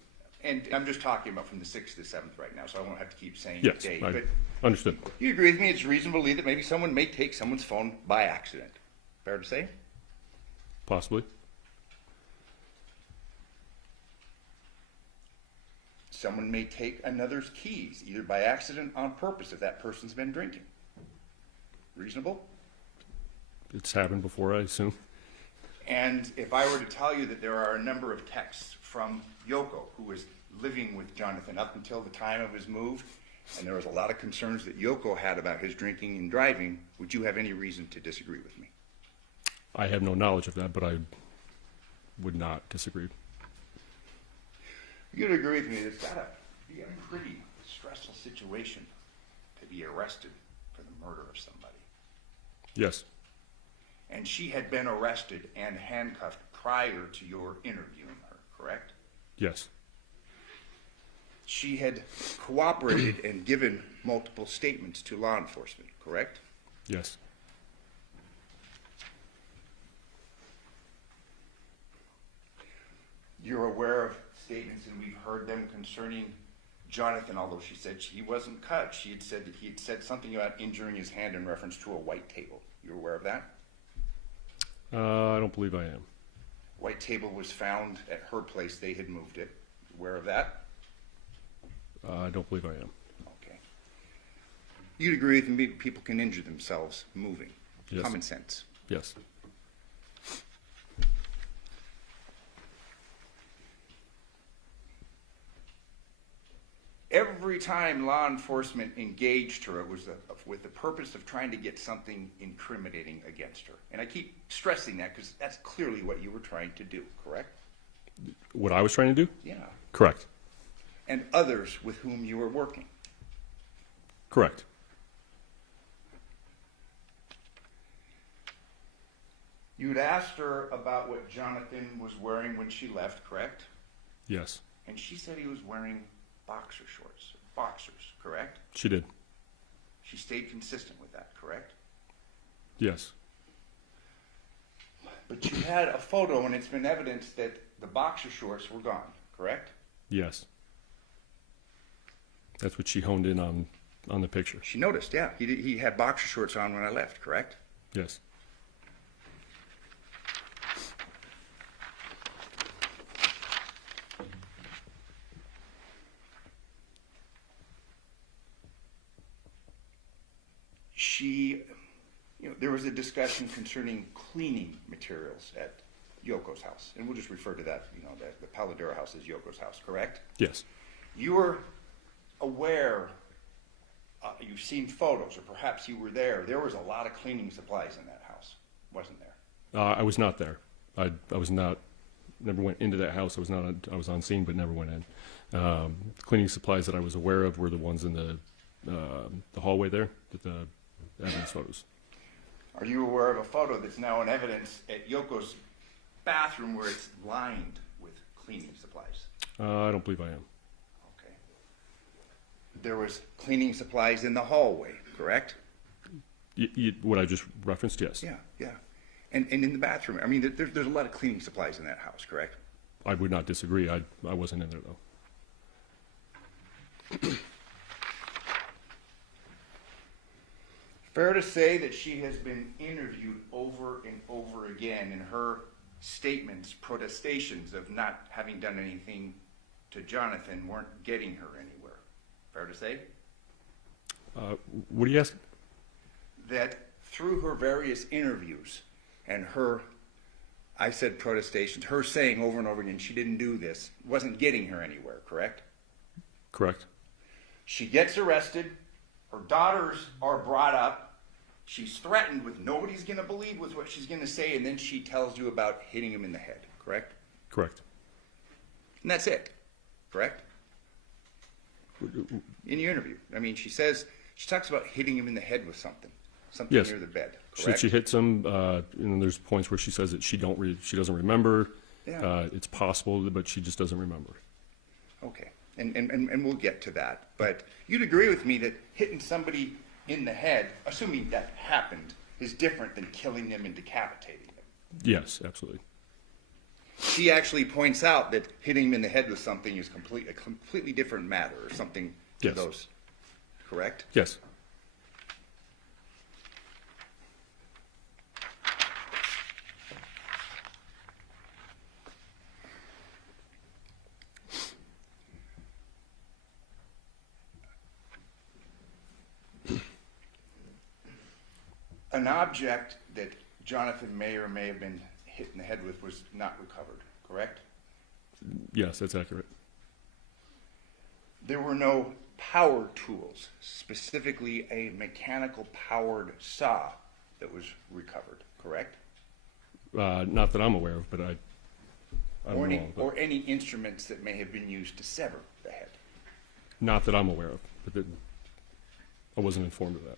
And I'm just talking about from the 6th to the 7th right now, so I won't have to keep saying Yes, the date. I But understood. you agree with me, it's reasonable to believe that maybe someone may take someone's phone by accident. Fair to say? Possibly. Someone may take another's keys, either by accident or on purpose, if that person's been drinking. Reasonable? It's happened before, I assume. And if I were to tell you that there are a number of texts from Yoko, who was living with Johnathan up until the time of his move, and there was a lot of concerns that Yoko had about his drinking and driving, would you have any reason to disagree with me? I have no knowledge of that, but I would not disagree. You'd agree with me, it's got to be a pretty stressful situation to be arrested for the murder of somebody. Yes. And she had been arrested and handcuffed prior to your interviewing her, correct? Yes. She had cooperated and given multiple statements to law enforcement, correct? Yes. You're aware of statements, and we've heard them concerning Johnathan, although she said he wasn't cut. She had said that he had said something about injuring his hand in reference to a white table. You're aware of that? I don't believe I am. White table was found at her place. They had moved it. Aware of that? I don't believe I am. Okay. You'd agree with me, people can injure themselves moving. Yes. Common sense. Yes. every time law enforcement engaged her, it was with the purpose of trying to get something incriminating against her. And I keep stressing that because that's clearly what you were trying to do, correct? What I was trying to do? Yeah. Correct. And others with whom you were working. Correct. You'd asked her about what Johnathan was wearing when she left, correct? Yes. And she said he was wearing boxer shorts, boxers, correct? She did. She stayed consistent with that, correct? Yes. But you had a photo, and it's been evidence that the boxer shorts were gone, correct? Yes. That's what she honed in on the picture. She noticed, yeah. He had boxer shorts on when I left, correct? Yes. There was a discussion concerning cleaning materials at Yoko's house, and we'll just refer to that, the Paladera house as Yoko's house, correct? Yes. You were aware, you've seen photos, or perhaps you were there. There was a lot of cleaning supplies in that house, wasn't there? I was not there. I was not. Never went into that house. I was on scene, but never went in. Cleaning supplies that I was aware of were the ones in the hallway there, the evidence photos. Are you aware of a photo that's now in evidence at Yoko's bathroom where it's lined with cleaning supplies? I don't believe I am. Okay. There was cleaning supplies in the hallway, correct? What I just referenced, yes. Yeah. And in the bathroom, I mean, there's a lot of cleaning supplies in that house, correct? I would not disagree. I wasn't in there, though. Fair to say that she has been interviewed over and over again, and her statements, protestations of not having done anything to Johnathan weren't getting her anywhere. Fair to say? What are you asking? That through her various interviews and her, I said protestations, her saying over and over again she didn't do this, wasn't getting her anywhere, correct? Correct. She gets arrested, her daughters are brought up, she's threatened with nobody's going to believe with what she's going to say, and then she tells you about hitting him in the head, correct? Correct. And that's it, correct? In your interview. I mean, she talks about hitting him in the head with something yes. near the bed, She correct? said she hits him, and there's points where she says that she doesn't remember. Yeah. It's possible, but she just doesn't remember. Okay, and we'll get to that. But you'd agree with me that hitting somebody in the head, assuming that happened, is different than killing them and decapitating them. Yes, absolutely. She actually points out that hitting him in the head with something is a completely different matter, or something to Yes. those, correct? Yes. An object that Johnathan may or may have been hit in the head with was not recovered, correct? Yes, that's accurate. There were no power tools, specifically a mechanical powered saw that was recovered, correct? Not that I'm aware of, but I don't know. But Or any instruments that may have been used to sever the head. not that I'm aware of, but that I wasn't informed of that.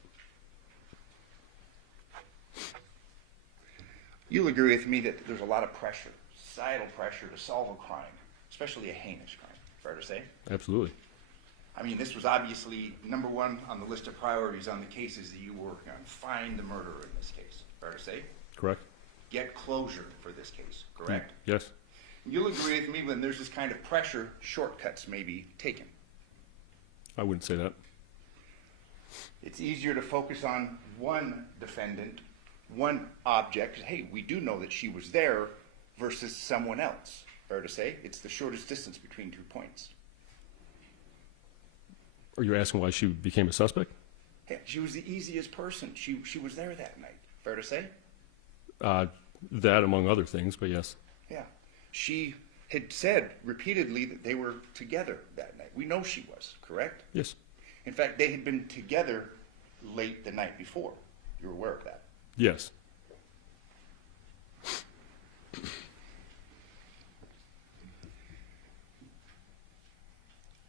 You'll agree with me that there's a lot of pressure, societal pressure to solve a crime, especially a heinous crime, fair to say? Absolutely. I mean, this was obviously number one on the list of priorities on the cases that you were working on. Find the murderer in this case, fair to say? Correct? Get closure for this case, correct? Yes. You'll agree with me when there's this kind of pressure, shortcuts may be taken. I wouldn't say that. It's easier to focus on one defendant, one object. Hey, we do know that she was there versus someone else. Fair to say? It's the shortest distance between 2 points. Are you asking why she became a suspect? Hey, she was the easiest person. She was there that night. Fair to say? That among other things, but yes. Yeah. She had said repeatedly that they were together that night. We know she was, correct? Yes. In fact, they had been together late the night before. You're aware of that? Yes.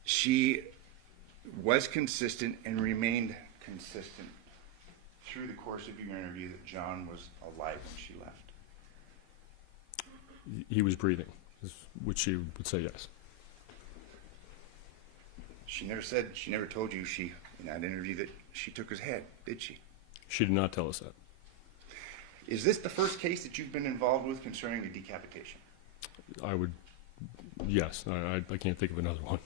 She was consistent and remained consistent through the course of your interview that John was alive when she left. He was breathing, which she would say yes. She never told you in that interview that she took his head, did she? She did not tell us that. Is this the first case that you've been involved with concerning a decapitation? Yes. I can't think of another one.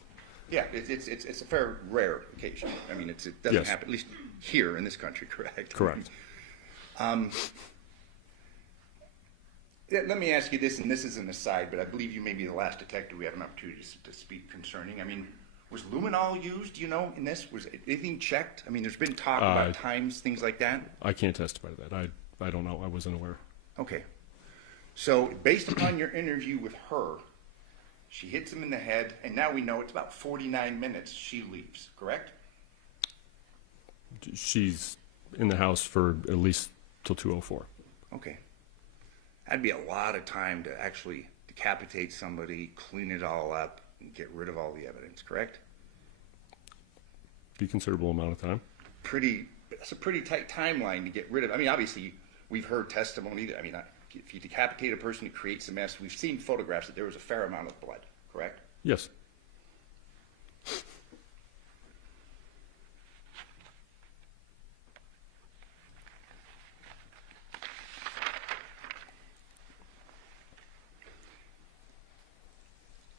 Yeah, it's a fair rare occasion. I mean, it doesn't Yes. happen, at least here in this country, correct? Correct. Let me ask you this, and this is an aside, but I believe you may be the last detective we have an opportunity to speak concerning. I mean, was luminol used, do you know, in this? Was anything checked? I mean, there's been talk about times, things like that. I can't testify to that. I don't know. I wasn't aware. Okay. So, based upon your interview with her, she hits him in the head, and now we know it's about 49 minutes she leaves, correct? She's in the house for at least till 2:04. Okay. That'd be a lot of time to actually decapitate somebody, clean it all up, and get rid of all the evidence, correct? Be a considerable amount of time. That's a pretty tight timeline to get rid of. I mean, obviously, we've heard testimony that, I mean, if you decapitate a person, it creates a mess. We've seen photographs that there was a fair amount of blood, correct? Yes.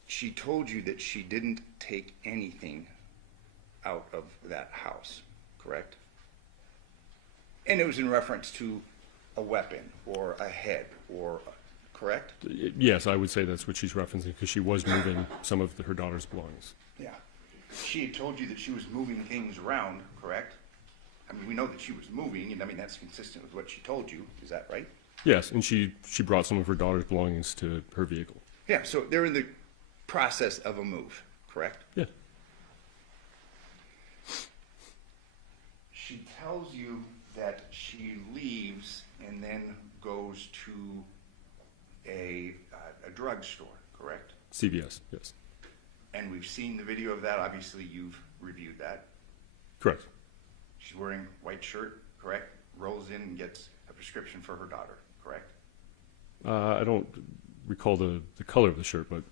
She told you that she didn't take anything out of that house, correct? And it was in reference to a weapon or a head or, correct? Yes, I would say that's what she's referencing because she was moving some of her daughter's belongings. Yeah. She had told you that she was moving things around, correct? I mean, we know that she was moving, and I mean, that's consistent with what she told you. Is that right? Yes, and she brought some of her daughter's belongings to her vehicle. Yeah, so they're in the process of a move, correct? Yeah. She tells you that she leaves and then goes to a drugstore, correct? CVS, yes. And we've seen the video of that. Obviously, you've reviewed that. Correct. She's wearing a white shirt, correct? Rolls in and gets a prescription for her daughter, correct? I don't recall the color of the shirt, but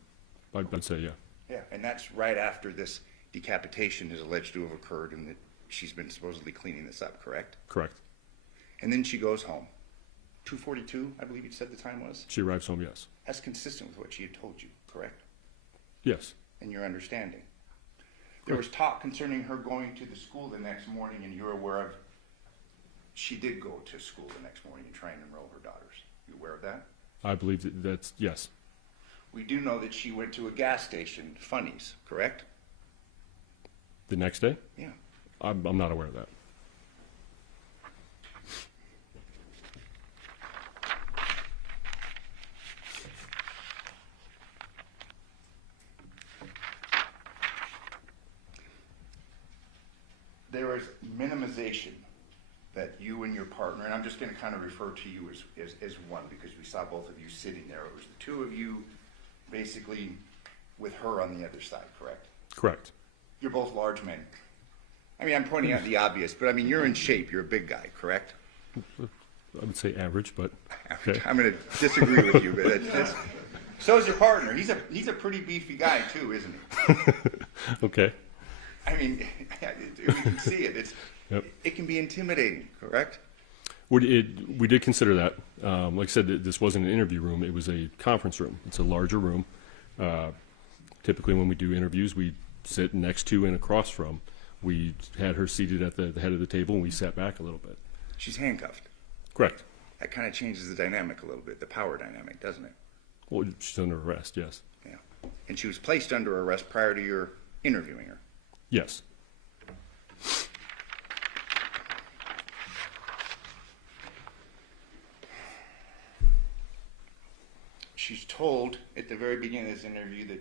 I'd say yeah. Yeah, and that's right after this decapitation is alleged to have occurred and that she's been supposedly cleaning this up, correct? Correct. And then she goes home. 2:42, I believe you said the time was? She arrives home, yes. That's consistent with what she had told you, correct? Yes. And your understanding. There was talk concerning her going to the school the next morning, and you're aware of she did go to school the next morning and try and enroll her daughters. You aware of that? I believe that's yes. We do know that she went to a gas station, Funnies, correct? The next day? Yeah. I'm not aware of that. There is minimization that you and your partner, and I'm just going to kind of refer to you as one because we saw both of you sitting there. It was the two of you basically with her on the other side, correct? Correct. You're both large men. I mean, I'm pointing out the obvious, but I mean, you're in shape. You're a big guy, correct? I would say average, but okay. I'm going to disagree with you, but so is your partner. He's a pretty beefy guy too, isn't he? Okay. I mean, we can see it. Yep. It can be intimidating, correct? We did consider that. Like I said, this wasn't an interview room. It was a conference room. It's a larger room. Typically, when we do interviews, we sit next to and across from. We had her seated at the head of the table, and we sat back a little bit. She's handcuffed. Correct. That kind of changes the dynamic a little bit, the power dynamic, doesn't it? Well, she's under arrest, yes. Yeah. And she was placed under arrest prior to your interviewing her. Yes. she's told at the very beginning of this interview that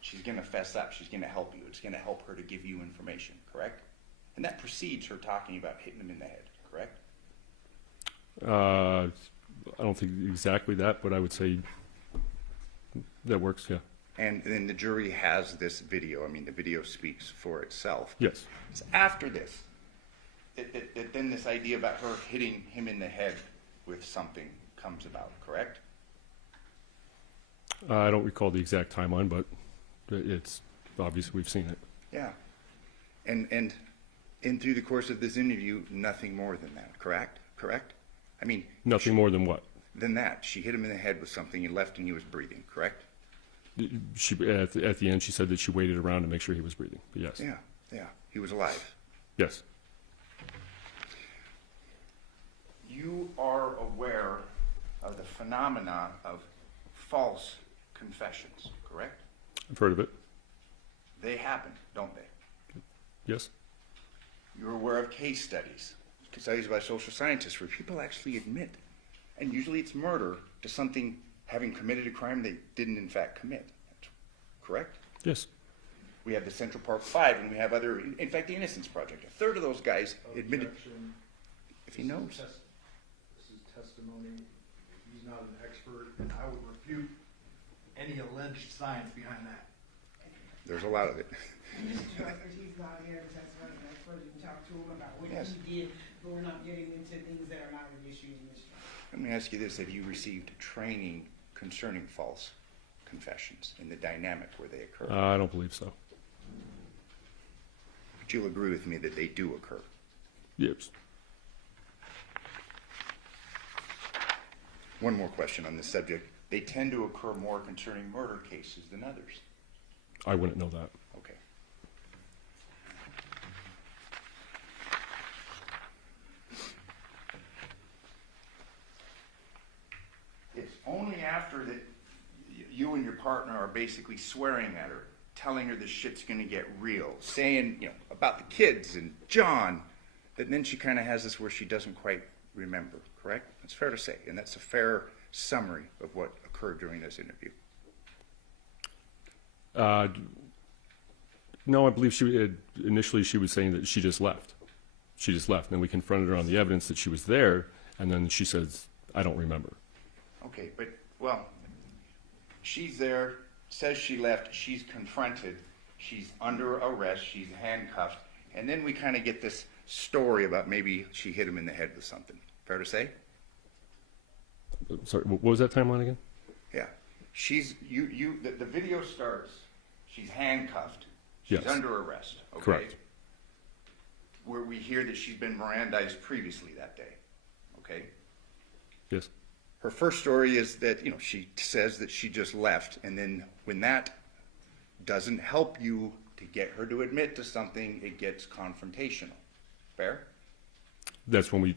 she's going to fess up. She's going to help you. It's going to help her to give you information, correct? And that precedes her talking about hitting him in the head, correct? I don't think exactly that, but I would say that works, yeah. And then the jury has this video. I mean, the video speaks for itself. Yes. It's after this that then this idea about her hitting him in the head with something comes about, correct? I don't recall the exact timeline, but it's obvious we've seen it. Yeah. And through the course of this interview, nothing more than that, correct? Correct? I mean... Nothing more than what? Than that. She hit him in the head with something, he left and he was breathing, correct? She, at the end, she said that she waited around to make sure he was breathing, but yes. Yeah. He was alive. Yes. You are aware of the phenomena of false confessions, correct? I've heard of it. They happen, don't they? Yes. You're aware of case studies by social scientists where people actually admit, and usually it's murder, to something having committed a crime they didn't in fact commit, correct? Yes. We have the Central Park Five, and we have other, in fact, the Innocence Project. A third of those guys admitted, if he knows. This is testimony. He's not an expert, and I would refute any alleged science behind that. There's a lot of it. Mr. Johnathan, he's not here to testify as an expert. You can talk to him about what Yes. he did, but we're not getting into things that are not an issue in this trial. Let me ask you this. Have you received training concerning false confessions and the dynamic where they occur? I don't believe so. But you'll agree with me that they do occur. Yes. One more question on this subject. They tend to occur more concerning murder cases than others. I wouldn't know that. Okay. It's only after that you and your partner are basically swearing at her, telling her this shit's gonna get real, saying, about the kids and John, that then she kind of has this where she doesn't quite remember, correct? That's fair to say, and that's a fair summary of what occurred during this interview. No, I believe initially she was saying that she just left. She just left. And then we confronted her on the evidence that she was there, and then she says, I don't remember. Okay, but, well, she's there, says she left, she's confronted, she's under arrest, she's handcuffed, and then we kind of get this story about maybe she hit him in the head with something. Fair to say? Sorry, what was that timeline again? Yeah. The video starts, she's handcuffed, she's Yes. under arrest, okay? Correct. Where we hear that she's been Mirandized previously that day, okay? Yes. Her first story is that, she says that she just left, and then when that doesn't help you to get her to admit to something, it gets confrontational. Fair? That's when we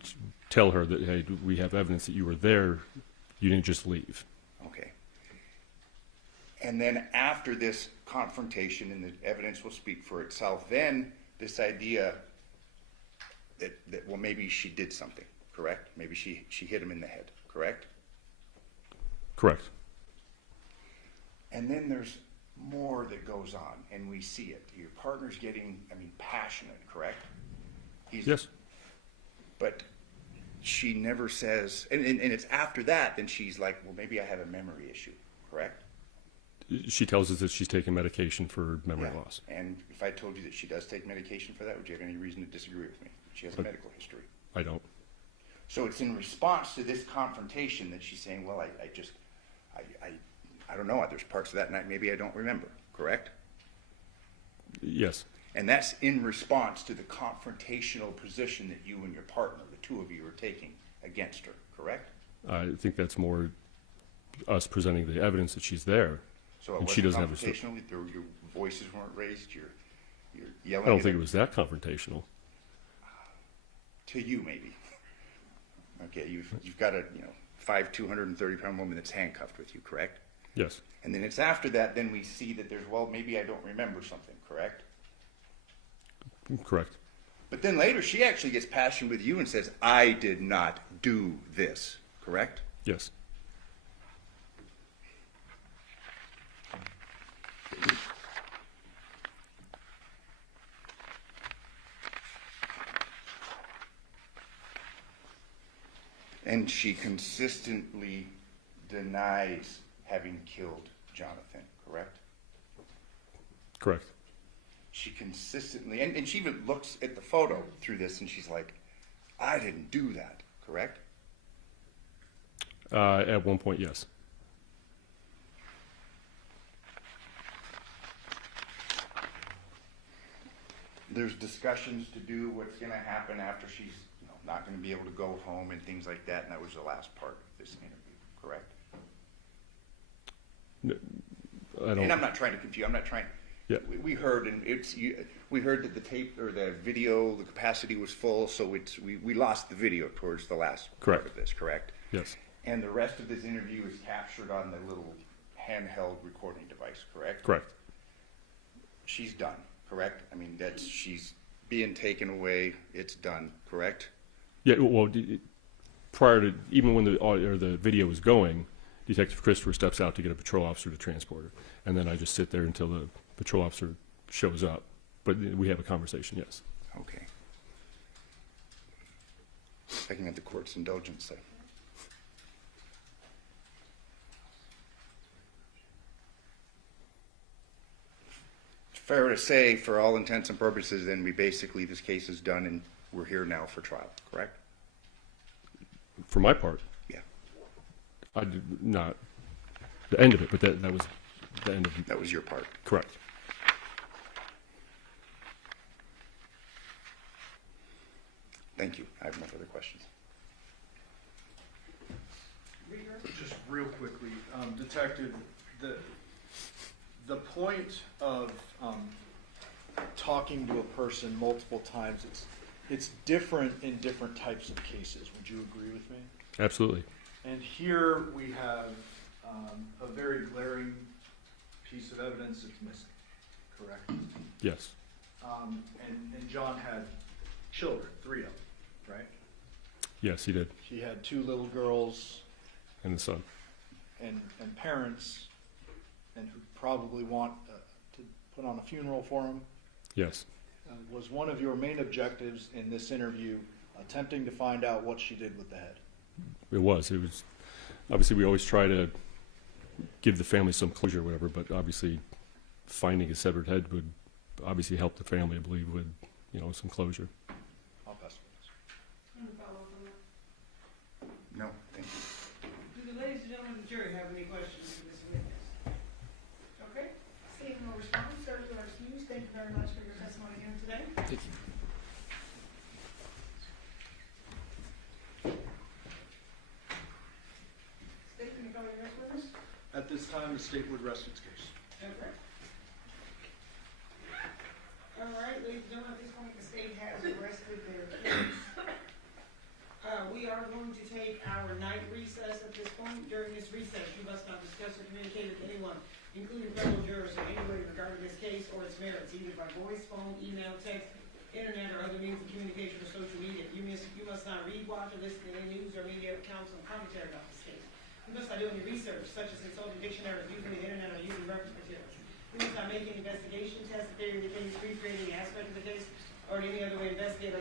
tell her that, hey, we have evidence that you were there, you didn't just leave. Okay. And then after this confrontation, and the evidence will speak for itself, then this idea that well, maybe she did something, correct? Maybe she hit him in the head, correct? Correct. And then there's more that goes on, and we see it. Your partner's getting, passionate, correct? Yes. But she never says, and it's after that, then she's like, well, maybe I have a memory issue, correct? She tells us that she's taking medication for memory Yeah. loss. And if I told you that she does take medication for that, would you have any reason to disagree with me? She has a medical history. I don't. So it's in response to this confrontation that she's saying, well, I don't know. There's parts of that night maybe I don't remember, correct? Yes. And that's in response to the confrontational position that you and your partner, the two of you, are taking against her, correct? I think that's more us presenting the evidence that she's there. So it And wasn't she doesn't have a confrontational, your voices weren't raised, you're yelling I don't at think her? it was that confrontational. To you, maybe. Okay, you've got a 230-pound woman that's handcuffed with you, correct? Yes. And then it's after that, then we see that there's, well, maybe I don't remember something, correct? Correct. But then later, she actually gets passionate with you and says, I did not do this, correct? Yes. And she consistently denies having killed Johnathan, correct? Correct. She consistently, and she even looks at the photo through this and she's like, I didn't do that, correct? At one point, yes. There's discussions to do what's going to happen after she's not going to be able to go home and things like that, and that was the last part of this interview, correct? No, I don't. And I'm not trying to confuse. I'm not trying. Yeah. We heard, and we heard that the tape or the video, the capacity was full, so we lost the video towards the last Correct. part of this, correct? Yes. And the rest of this interview is captured on the little handheld recording device, correct? Correct. She's done, correct? I mean, she's being taken away. It's done, correct? Yeah. Well, prior to even when the audio or the video was going, Detective Christopher steps out to get a patrol officer to transport her, and then I just sit there until the patrol officer shows up. But we have a conversation. Yes. Okay. I can get the court's indulgence there. Fair to say, for all intents and purposes, then this case is done and we're here now for trial, correct? For my part, Yeah. I did not the end of it, but that was the end of it. That was your part. Correct. Thank you. I have no further questions. Just real quickly, Detective, the point of talking to a person multiple times, it's different in different types of cases. Would you agree with me? Absolutely. And here we have a very glaring piece of evidence that's missing, correct? Yes. And John had children, 3 of them, right? Yes, he did. He had 2 little girls And the son. and parents, and who probably want to put on a funeral for him. Yes. Was one of your main objectives in this interview attempting to find out what she did with the head? It was. Obviously we always try to give the family some closure or whatever, but obviously finding a severed head would obviously help the family, I believe, with, some closure. I'll pass it. Any follow-up on that? No, thank you. Do the ladies and gentlemen of the jury have any questions for this witness? Okay, seeing no response, sir, you are excused. Thank you very much for your testimony here today. Thank you. State, can you call your next witness? At this time, the state would rest its case. Okay. All right, ladies and gentlemen, at this point, the state has arrested their case. We are going to take our night recess at this point. During this recess, you must not discuss or communicate with anyone, including fellow jurors, in any way regarding this case or its merits, either by voice, phone, email, text, internet, or other means of communication or social media. You must not read, watch, or listen to any news or media accounts or commentary about this case. You must not do any research, such as consulting dictionaries, using the internet, or using reference materials. You must not make any investigation, test, theory, defense, recreate any aspect of the case, or in any other way investigate or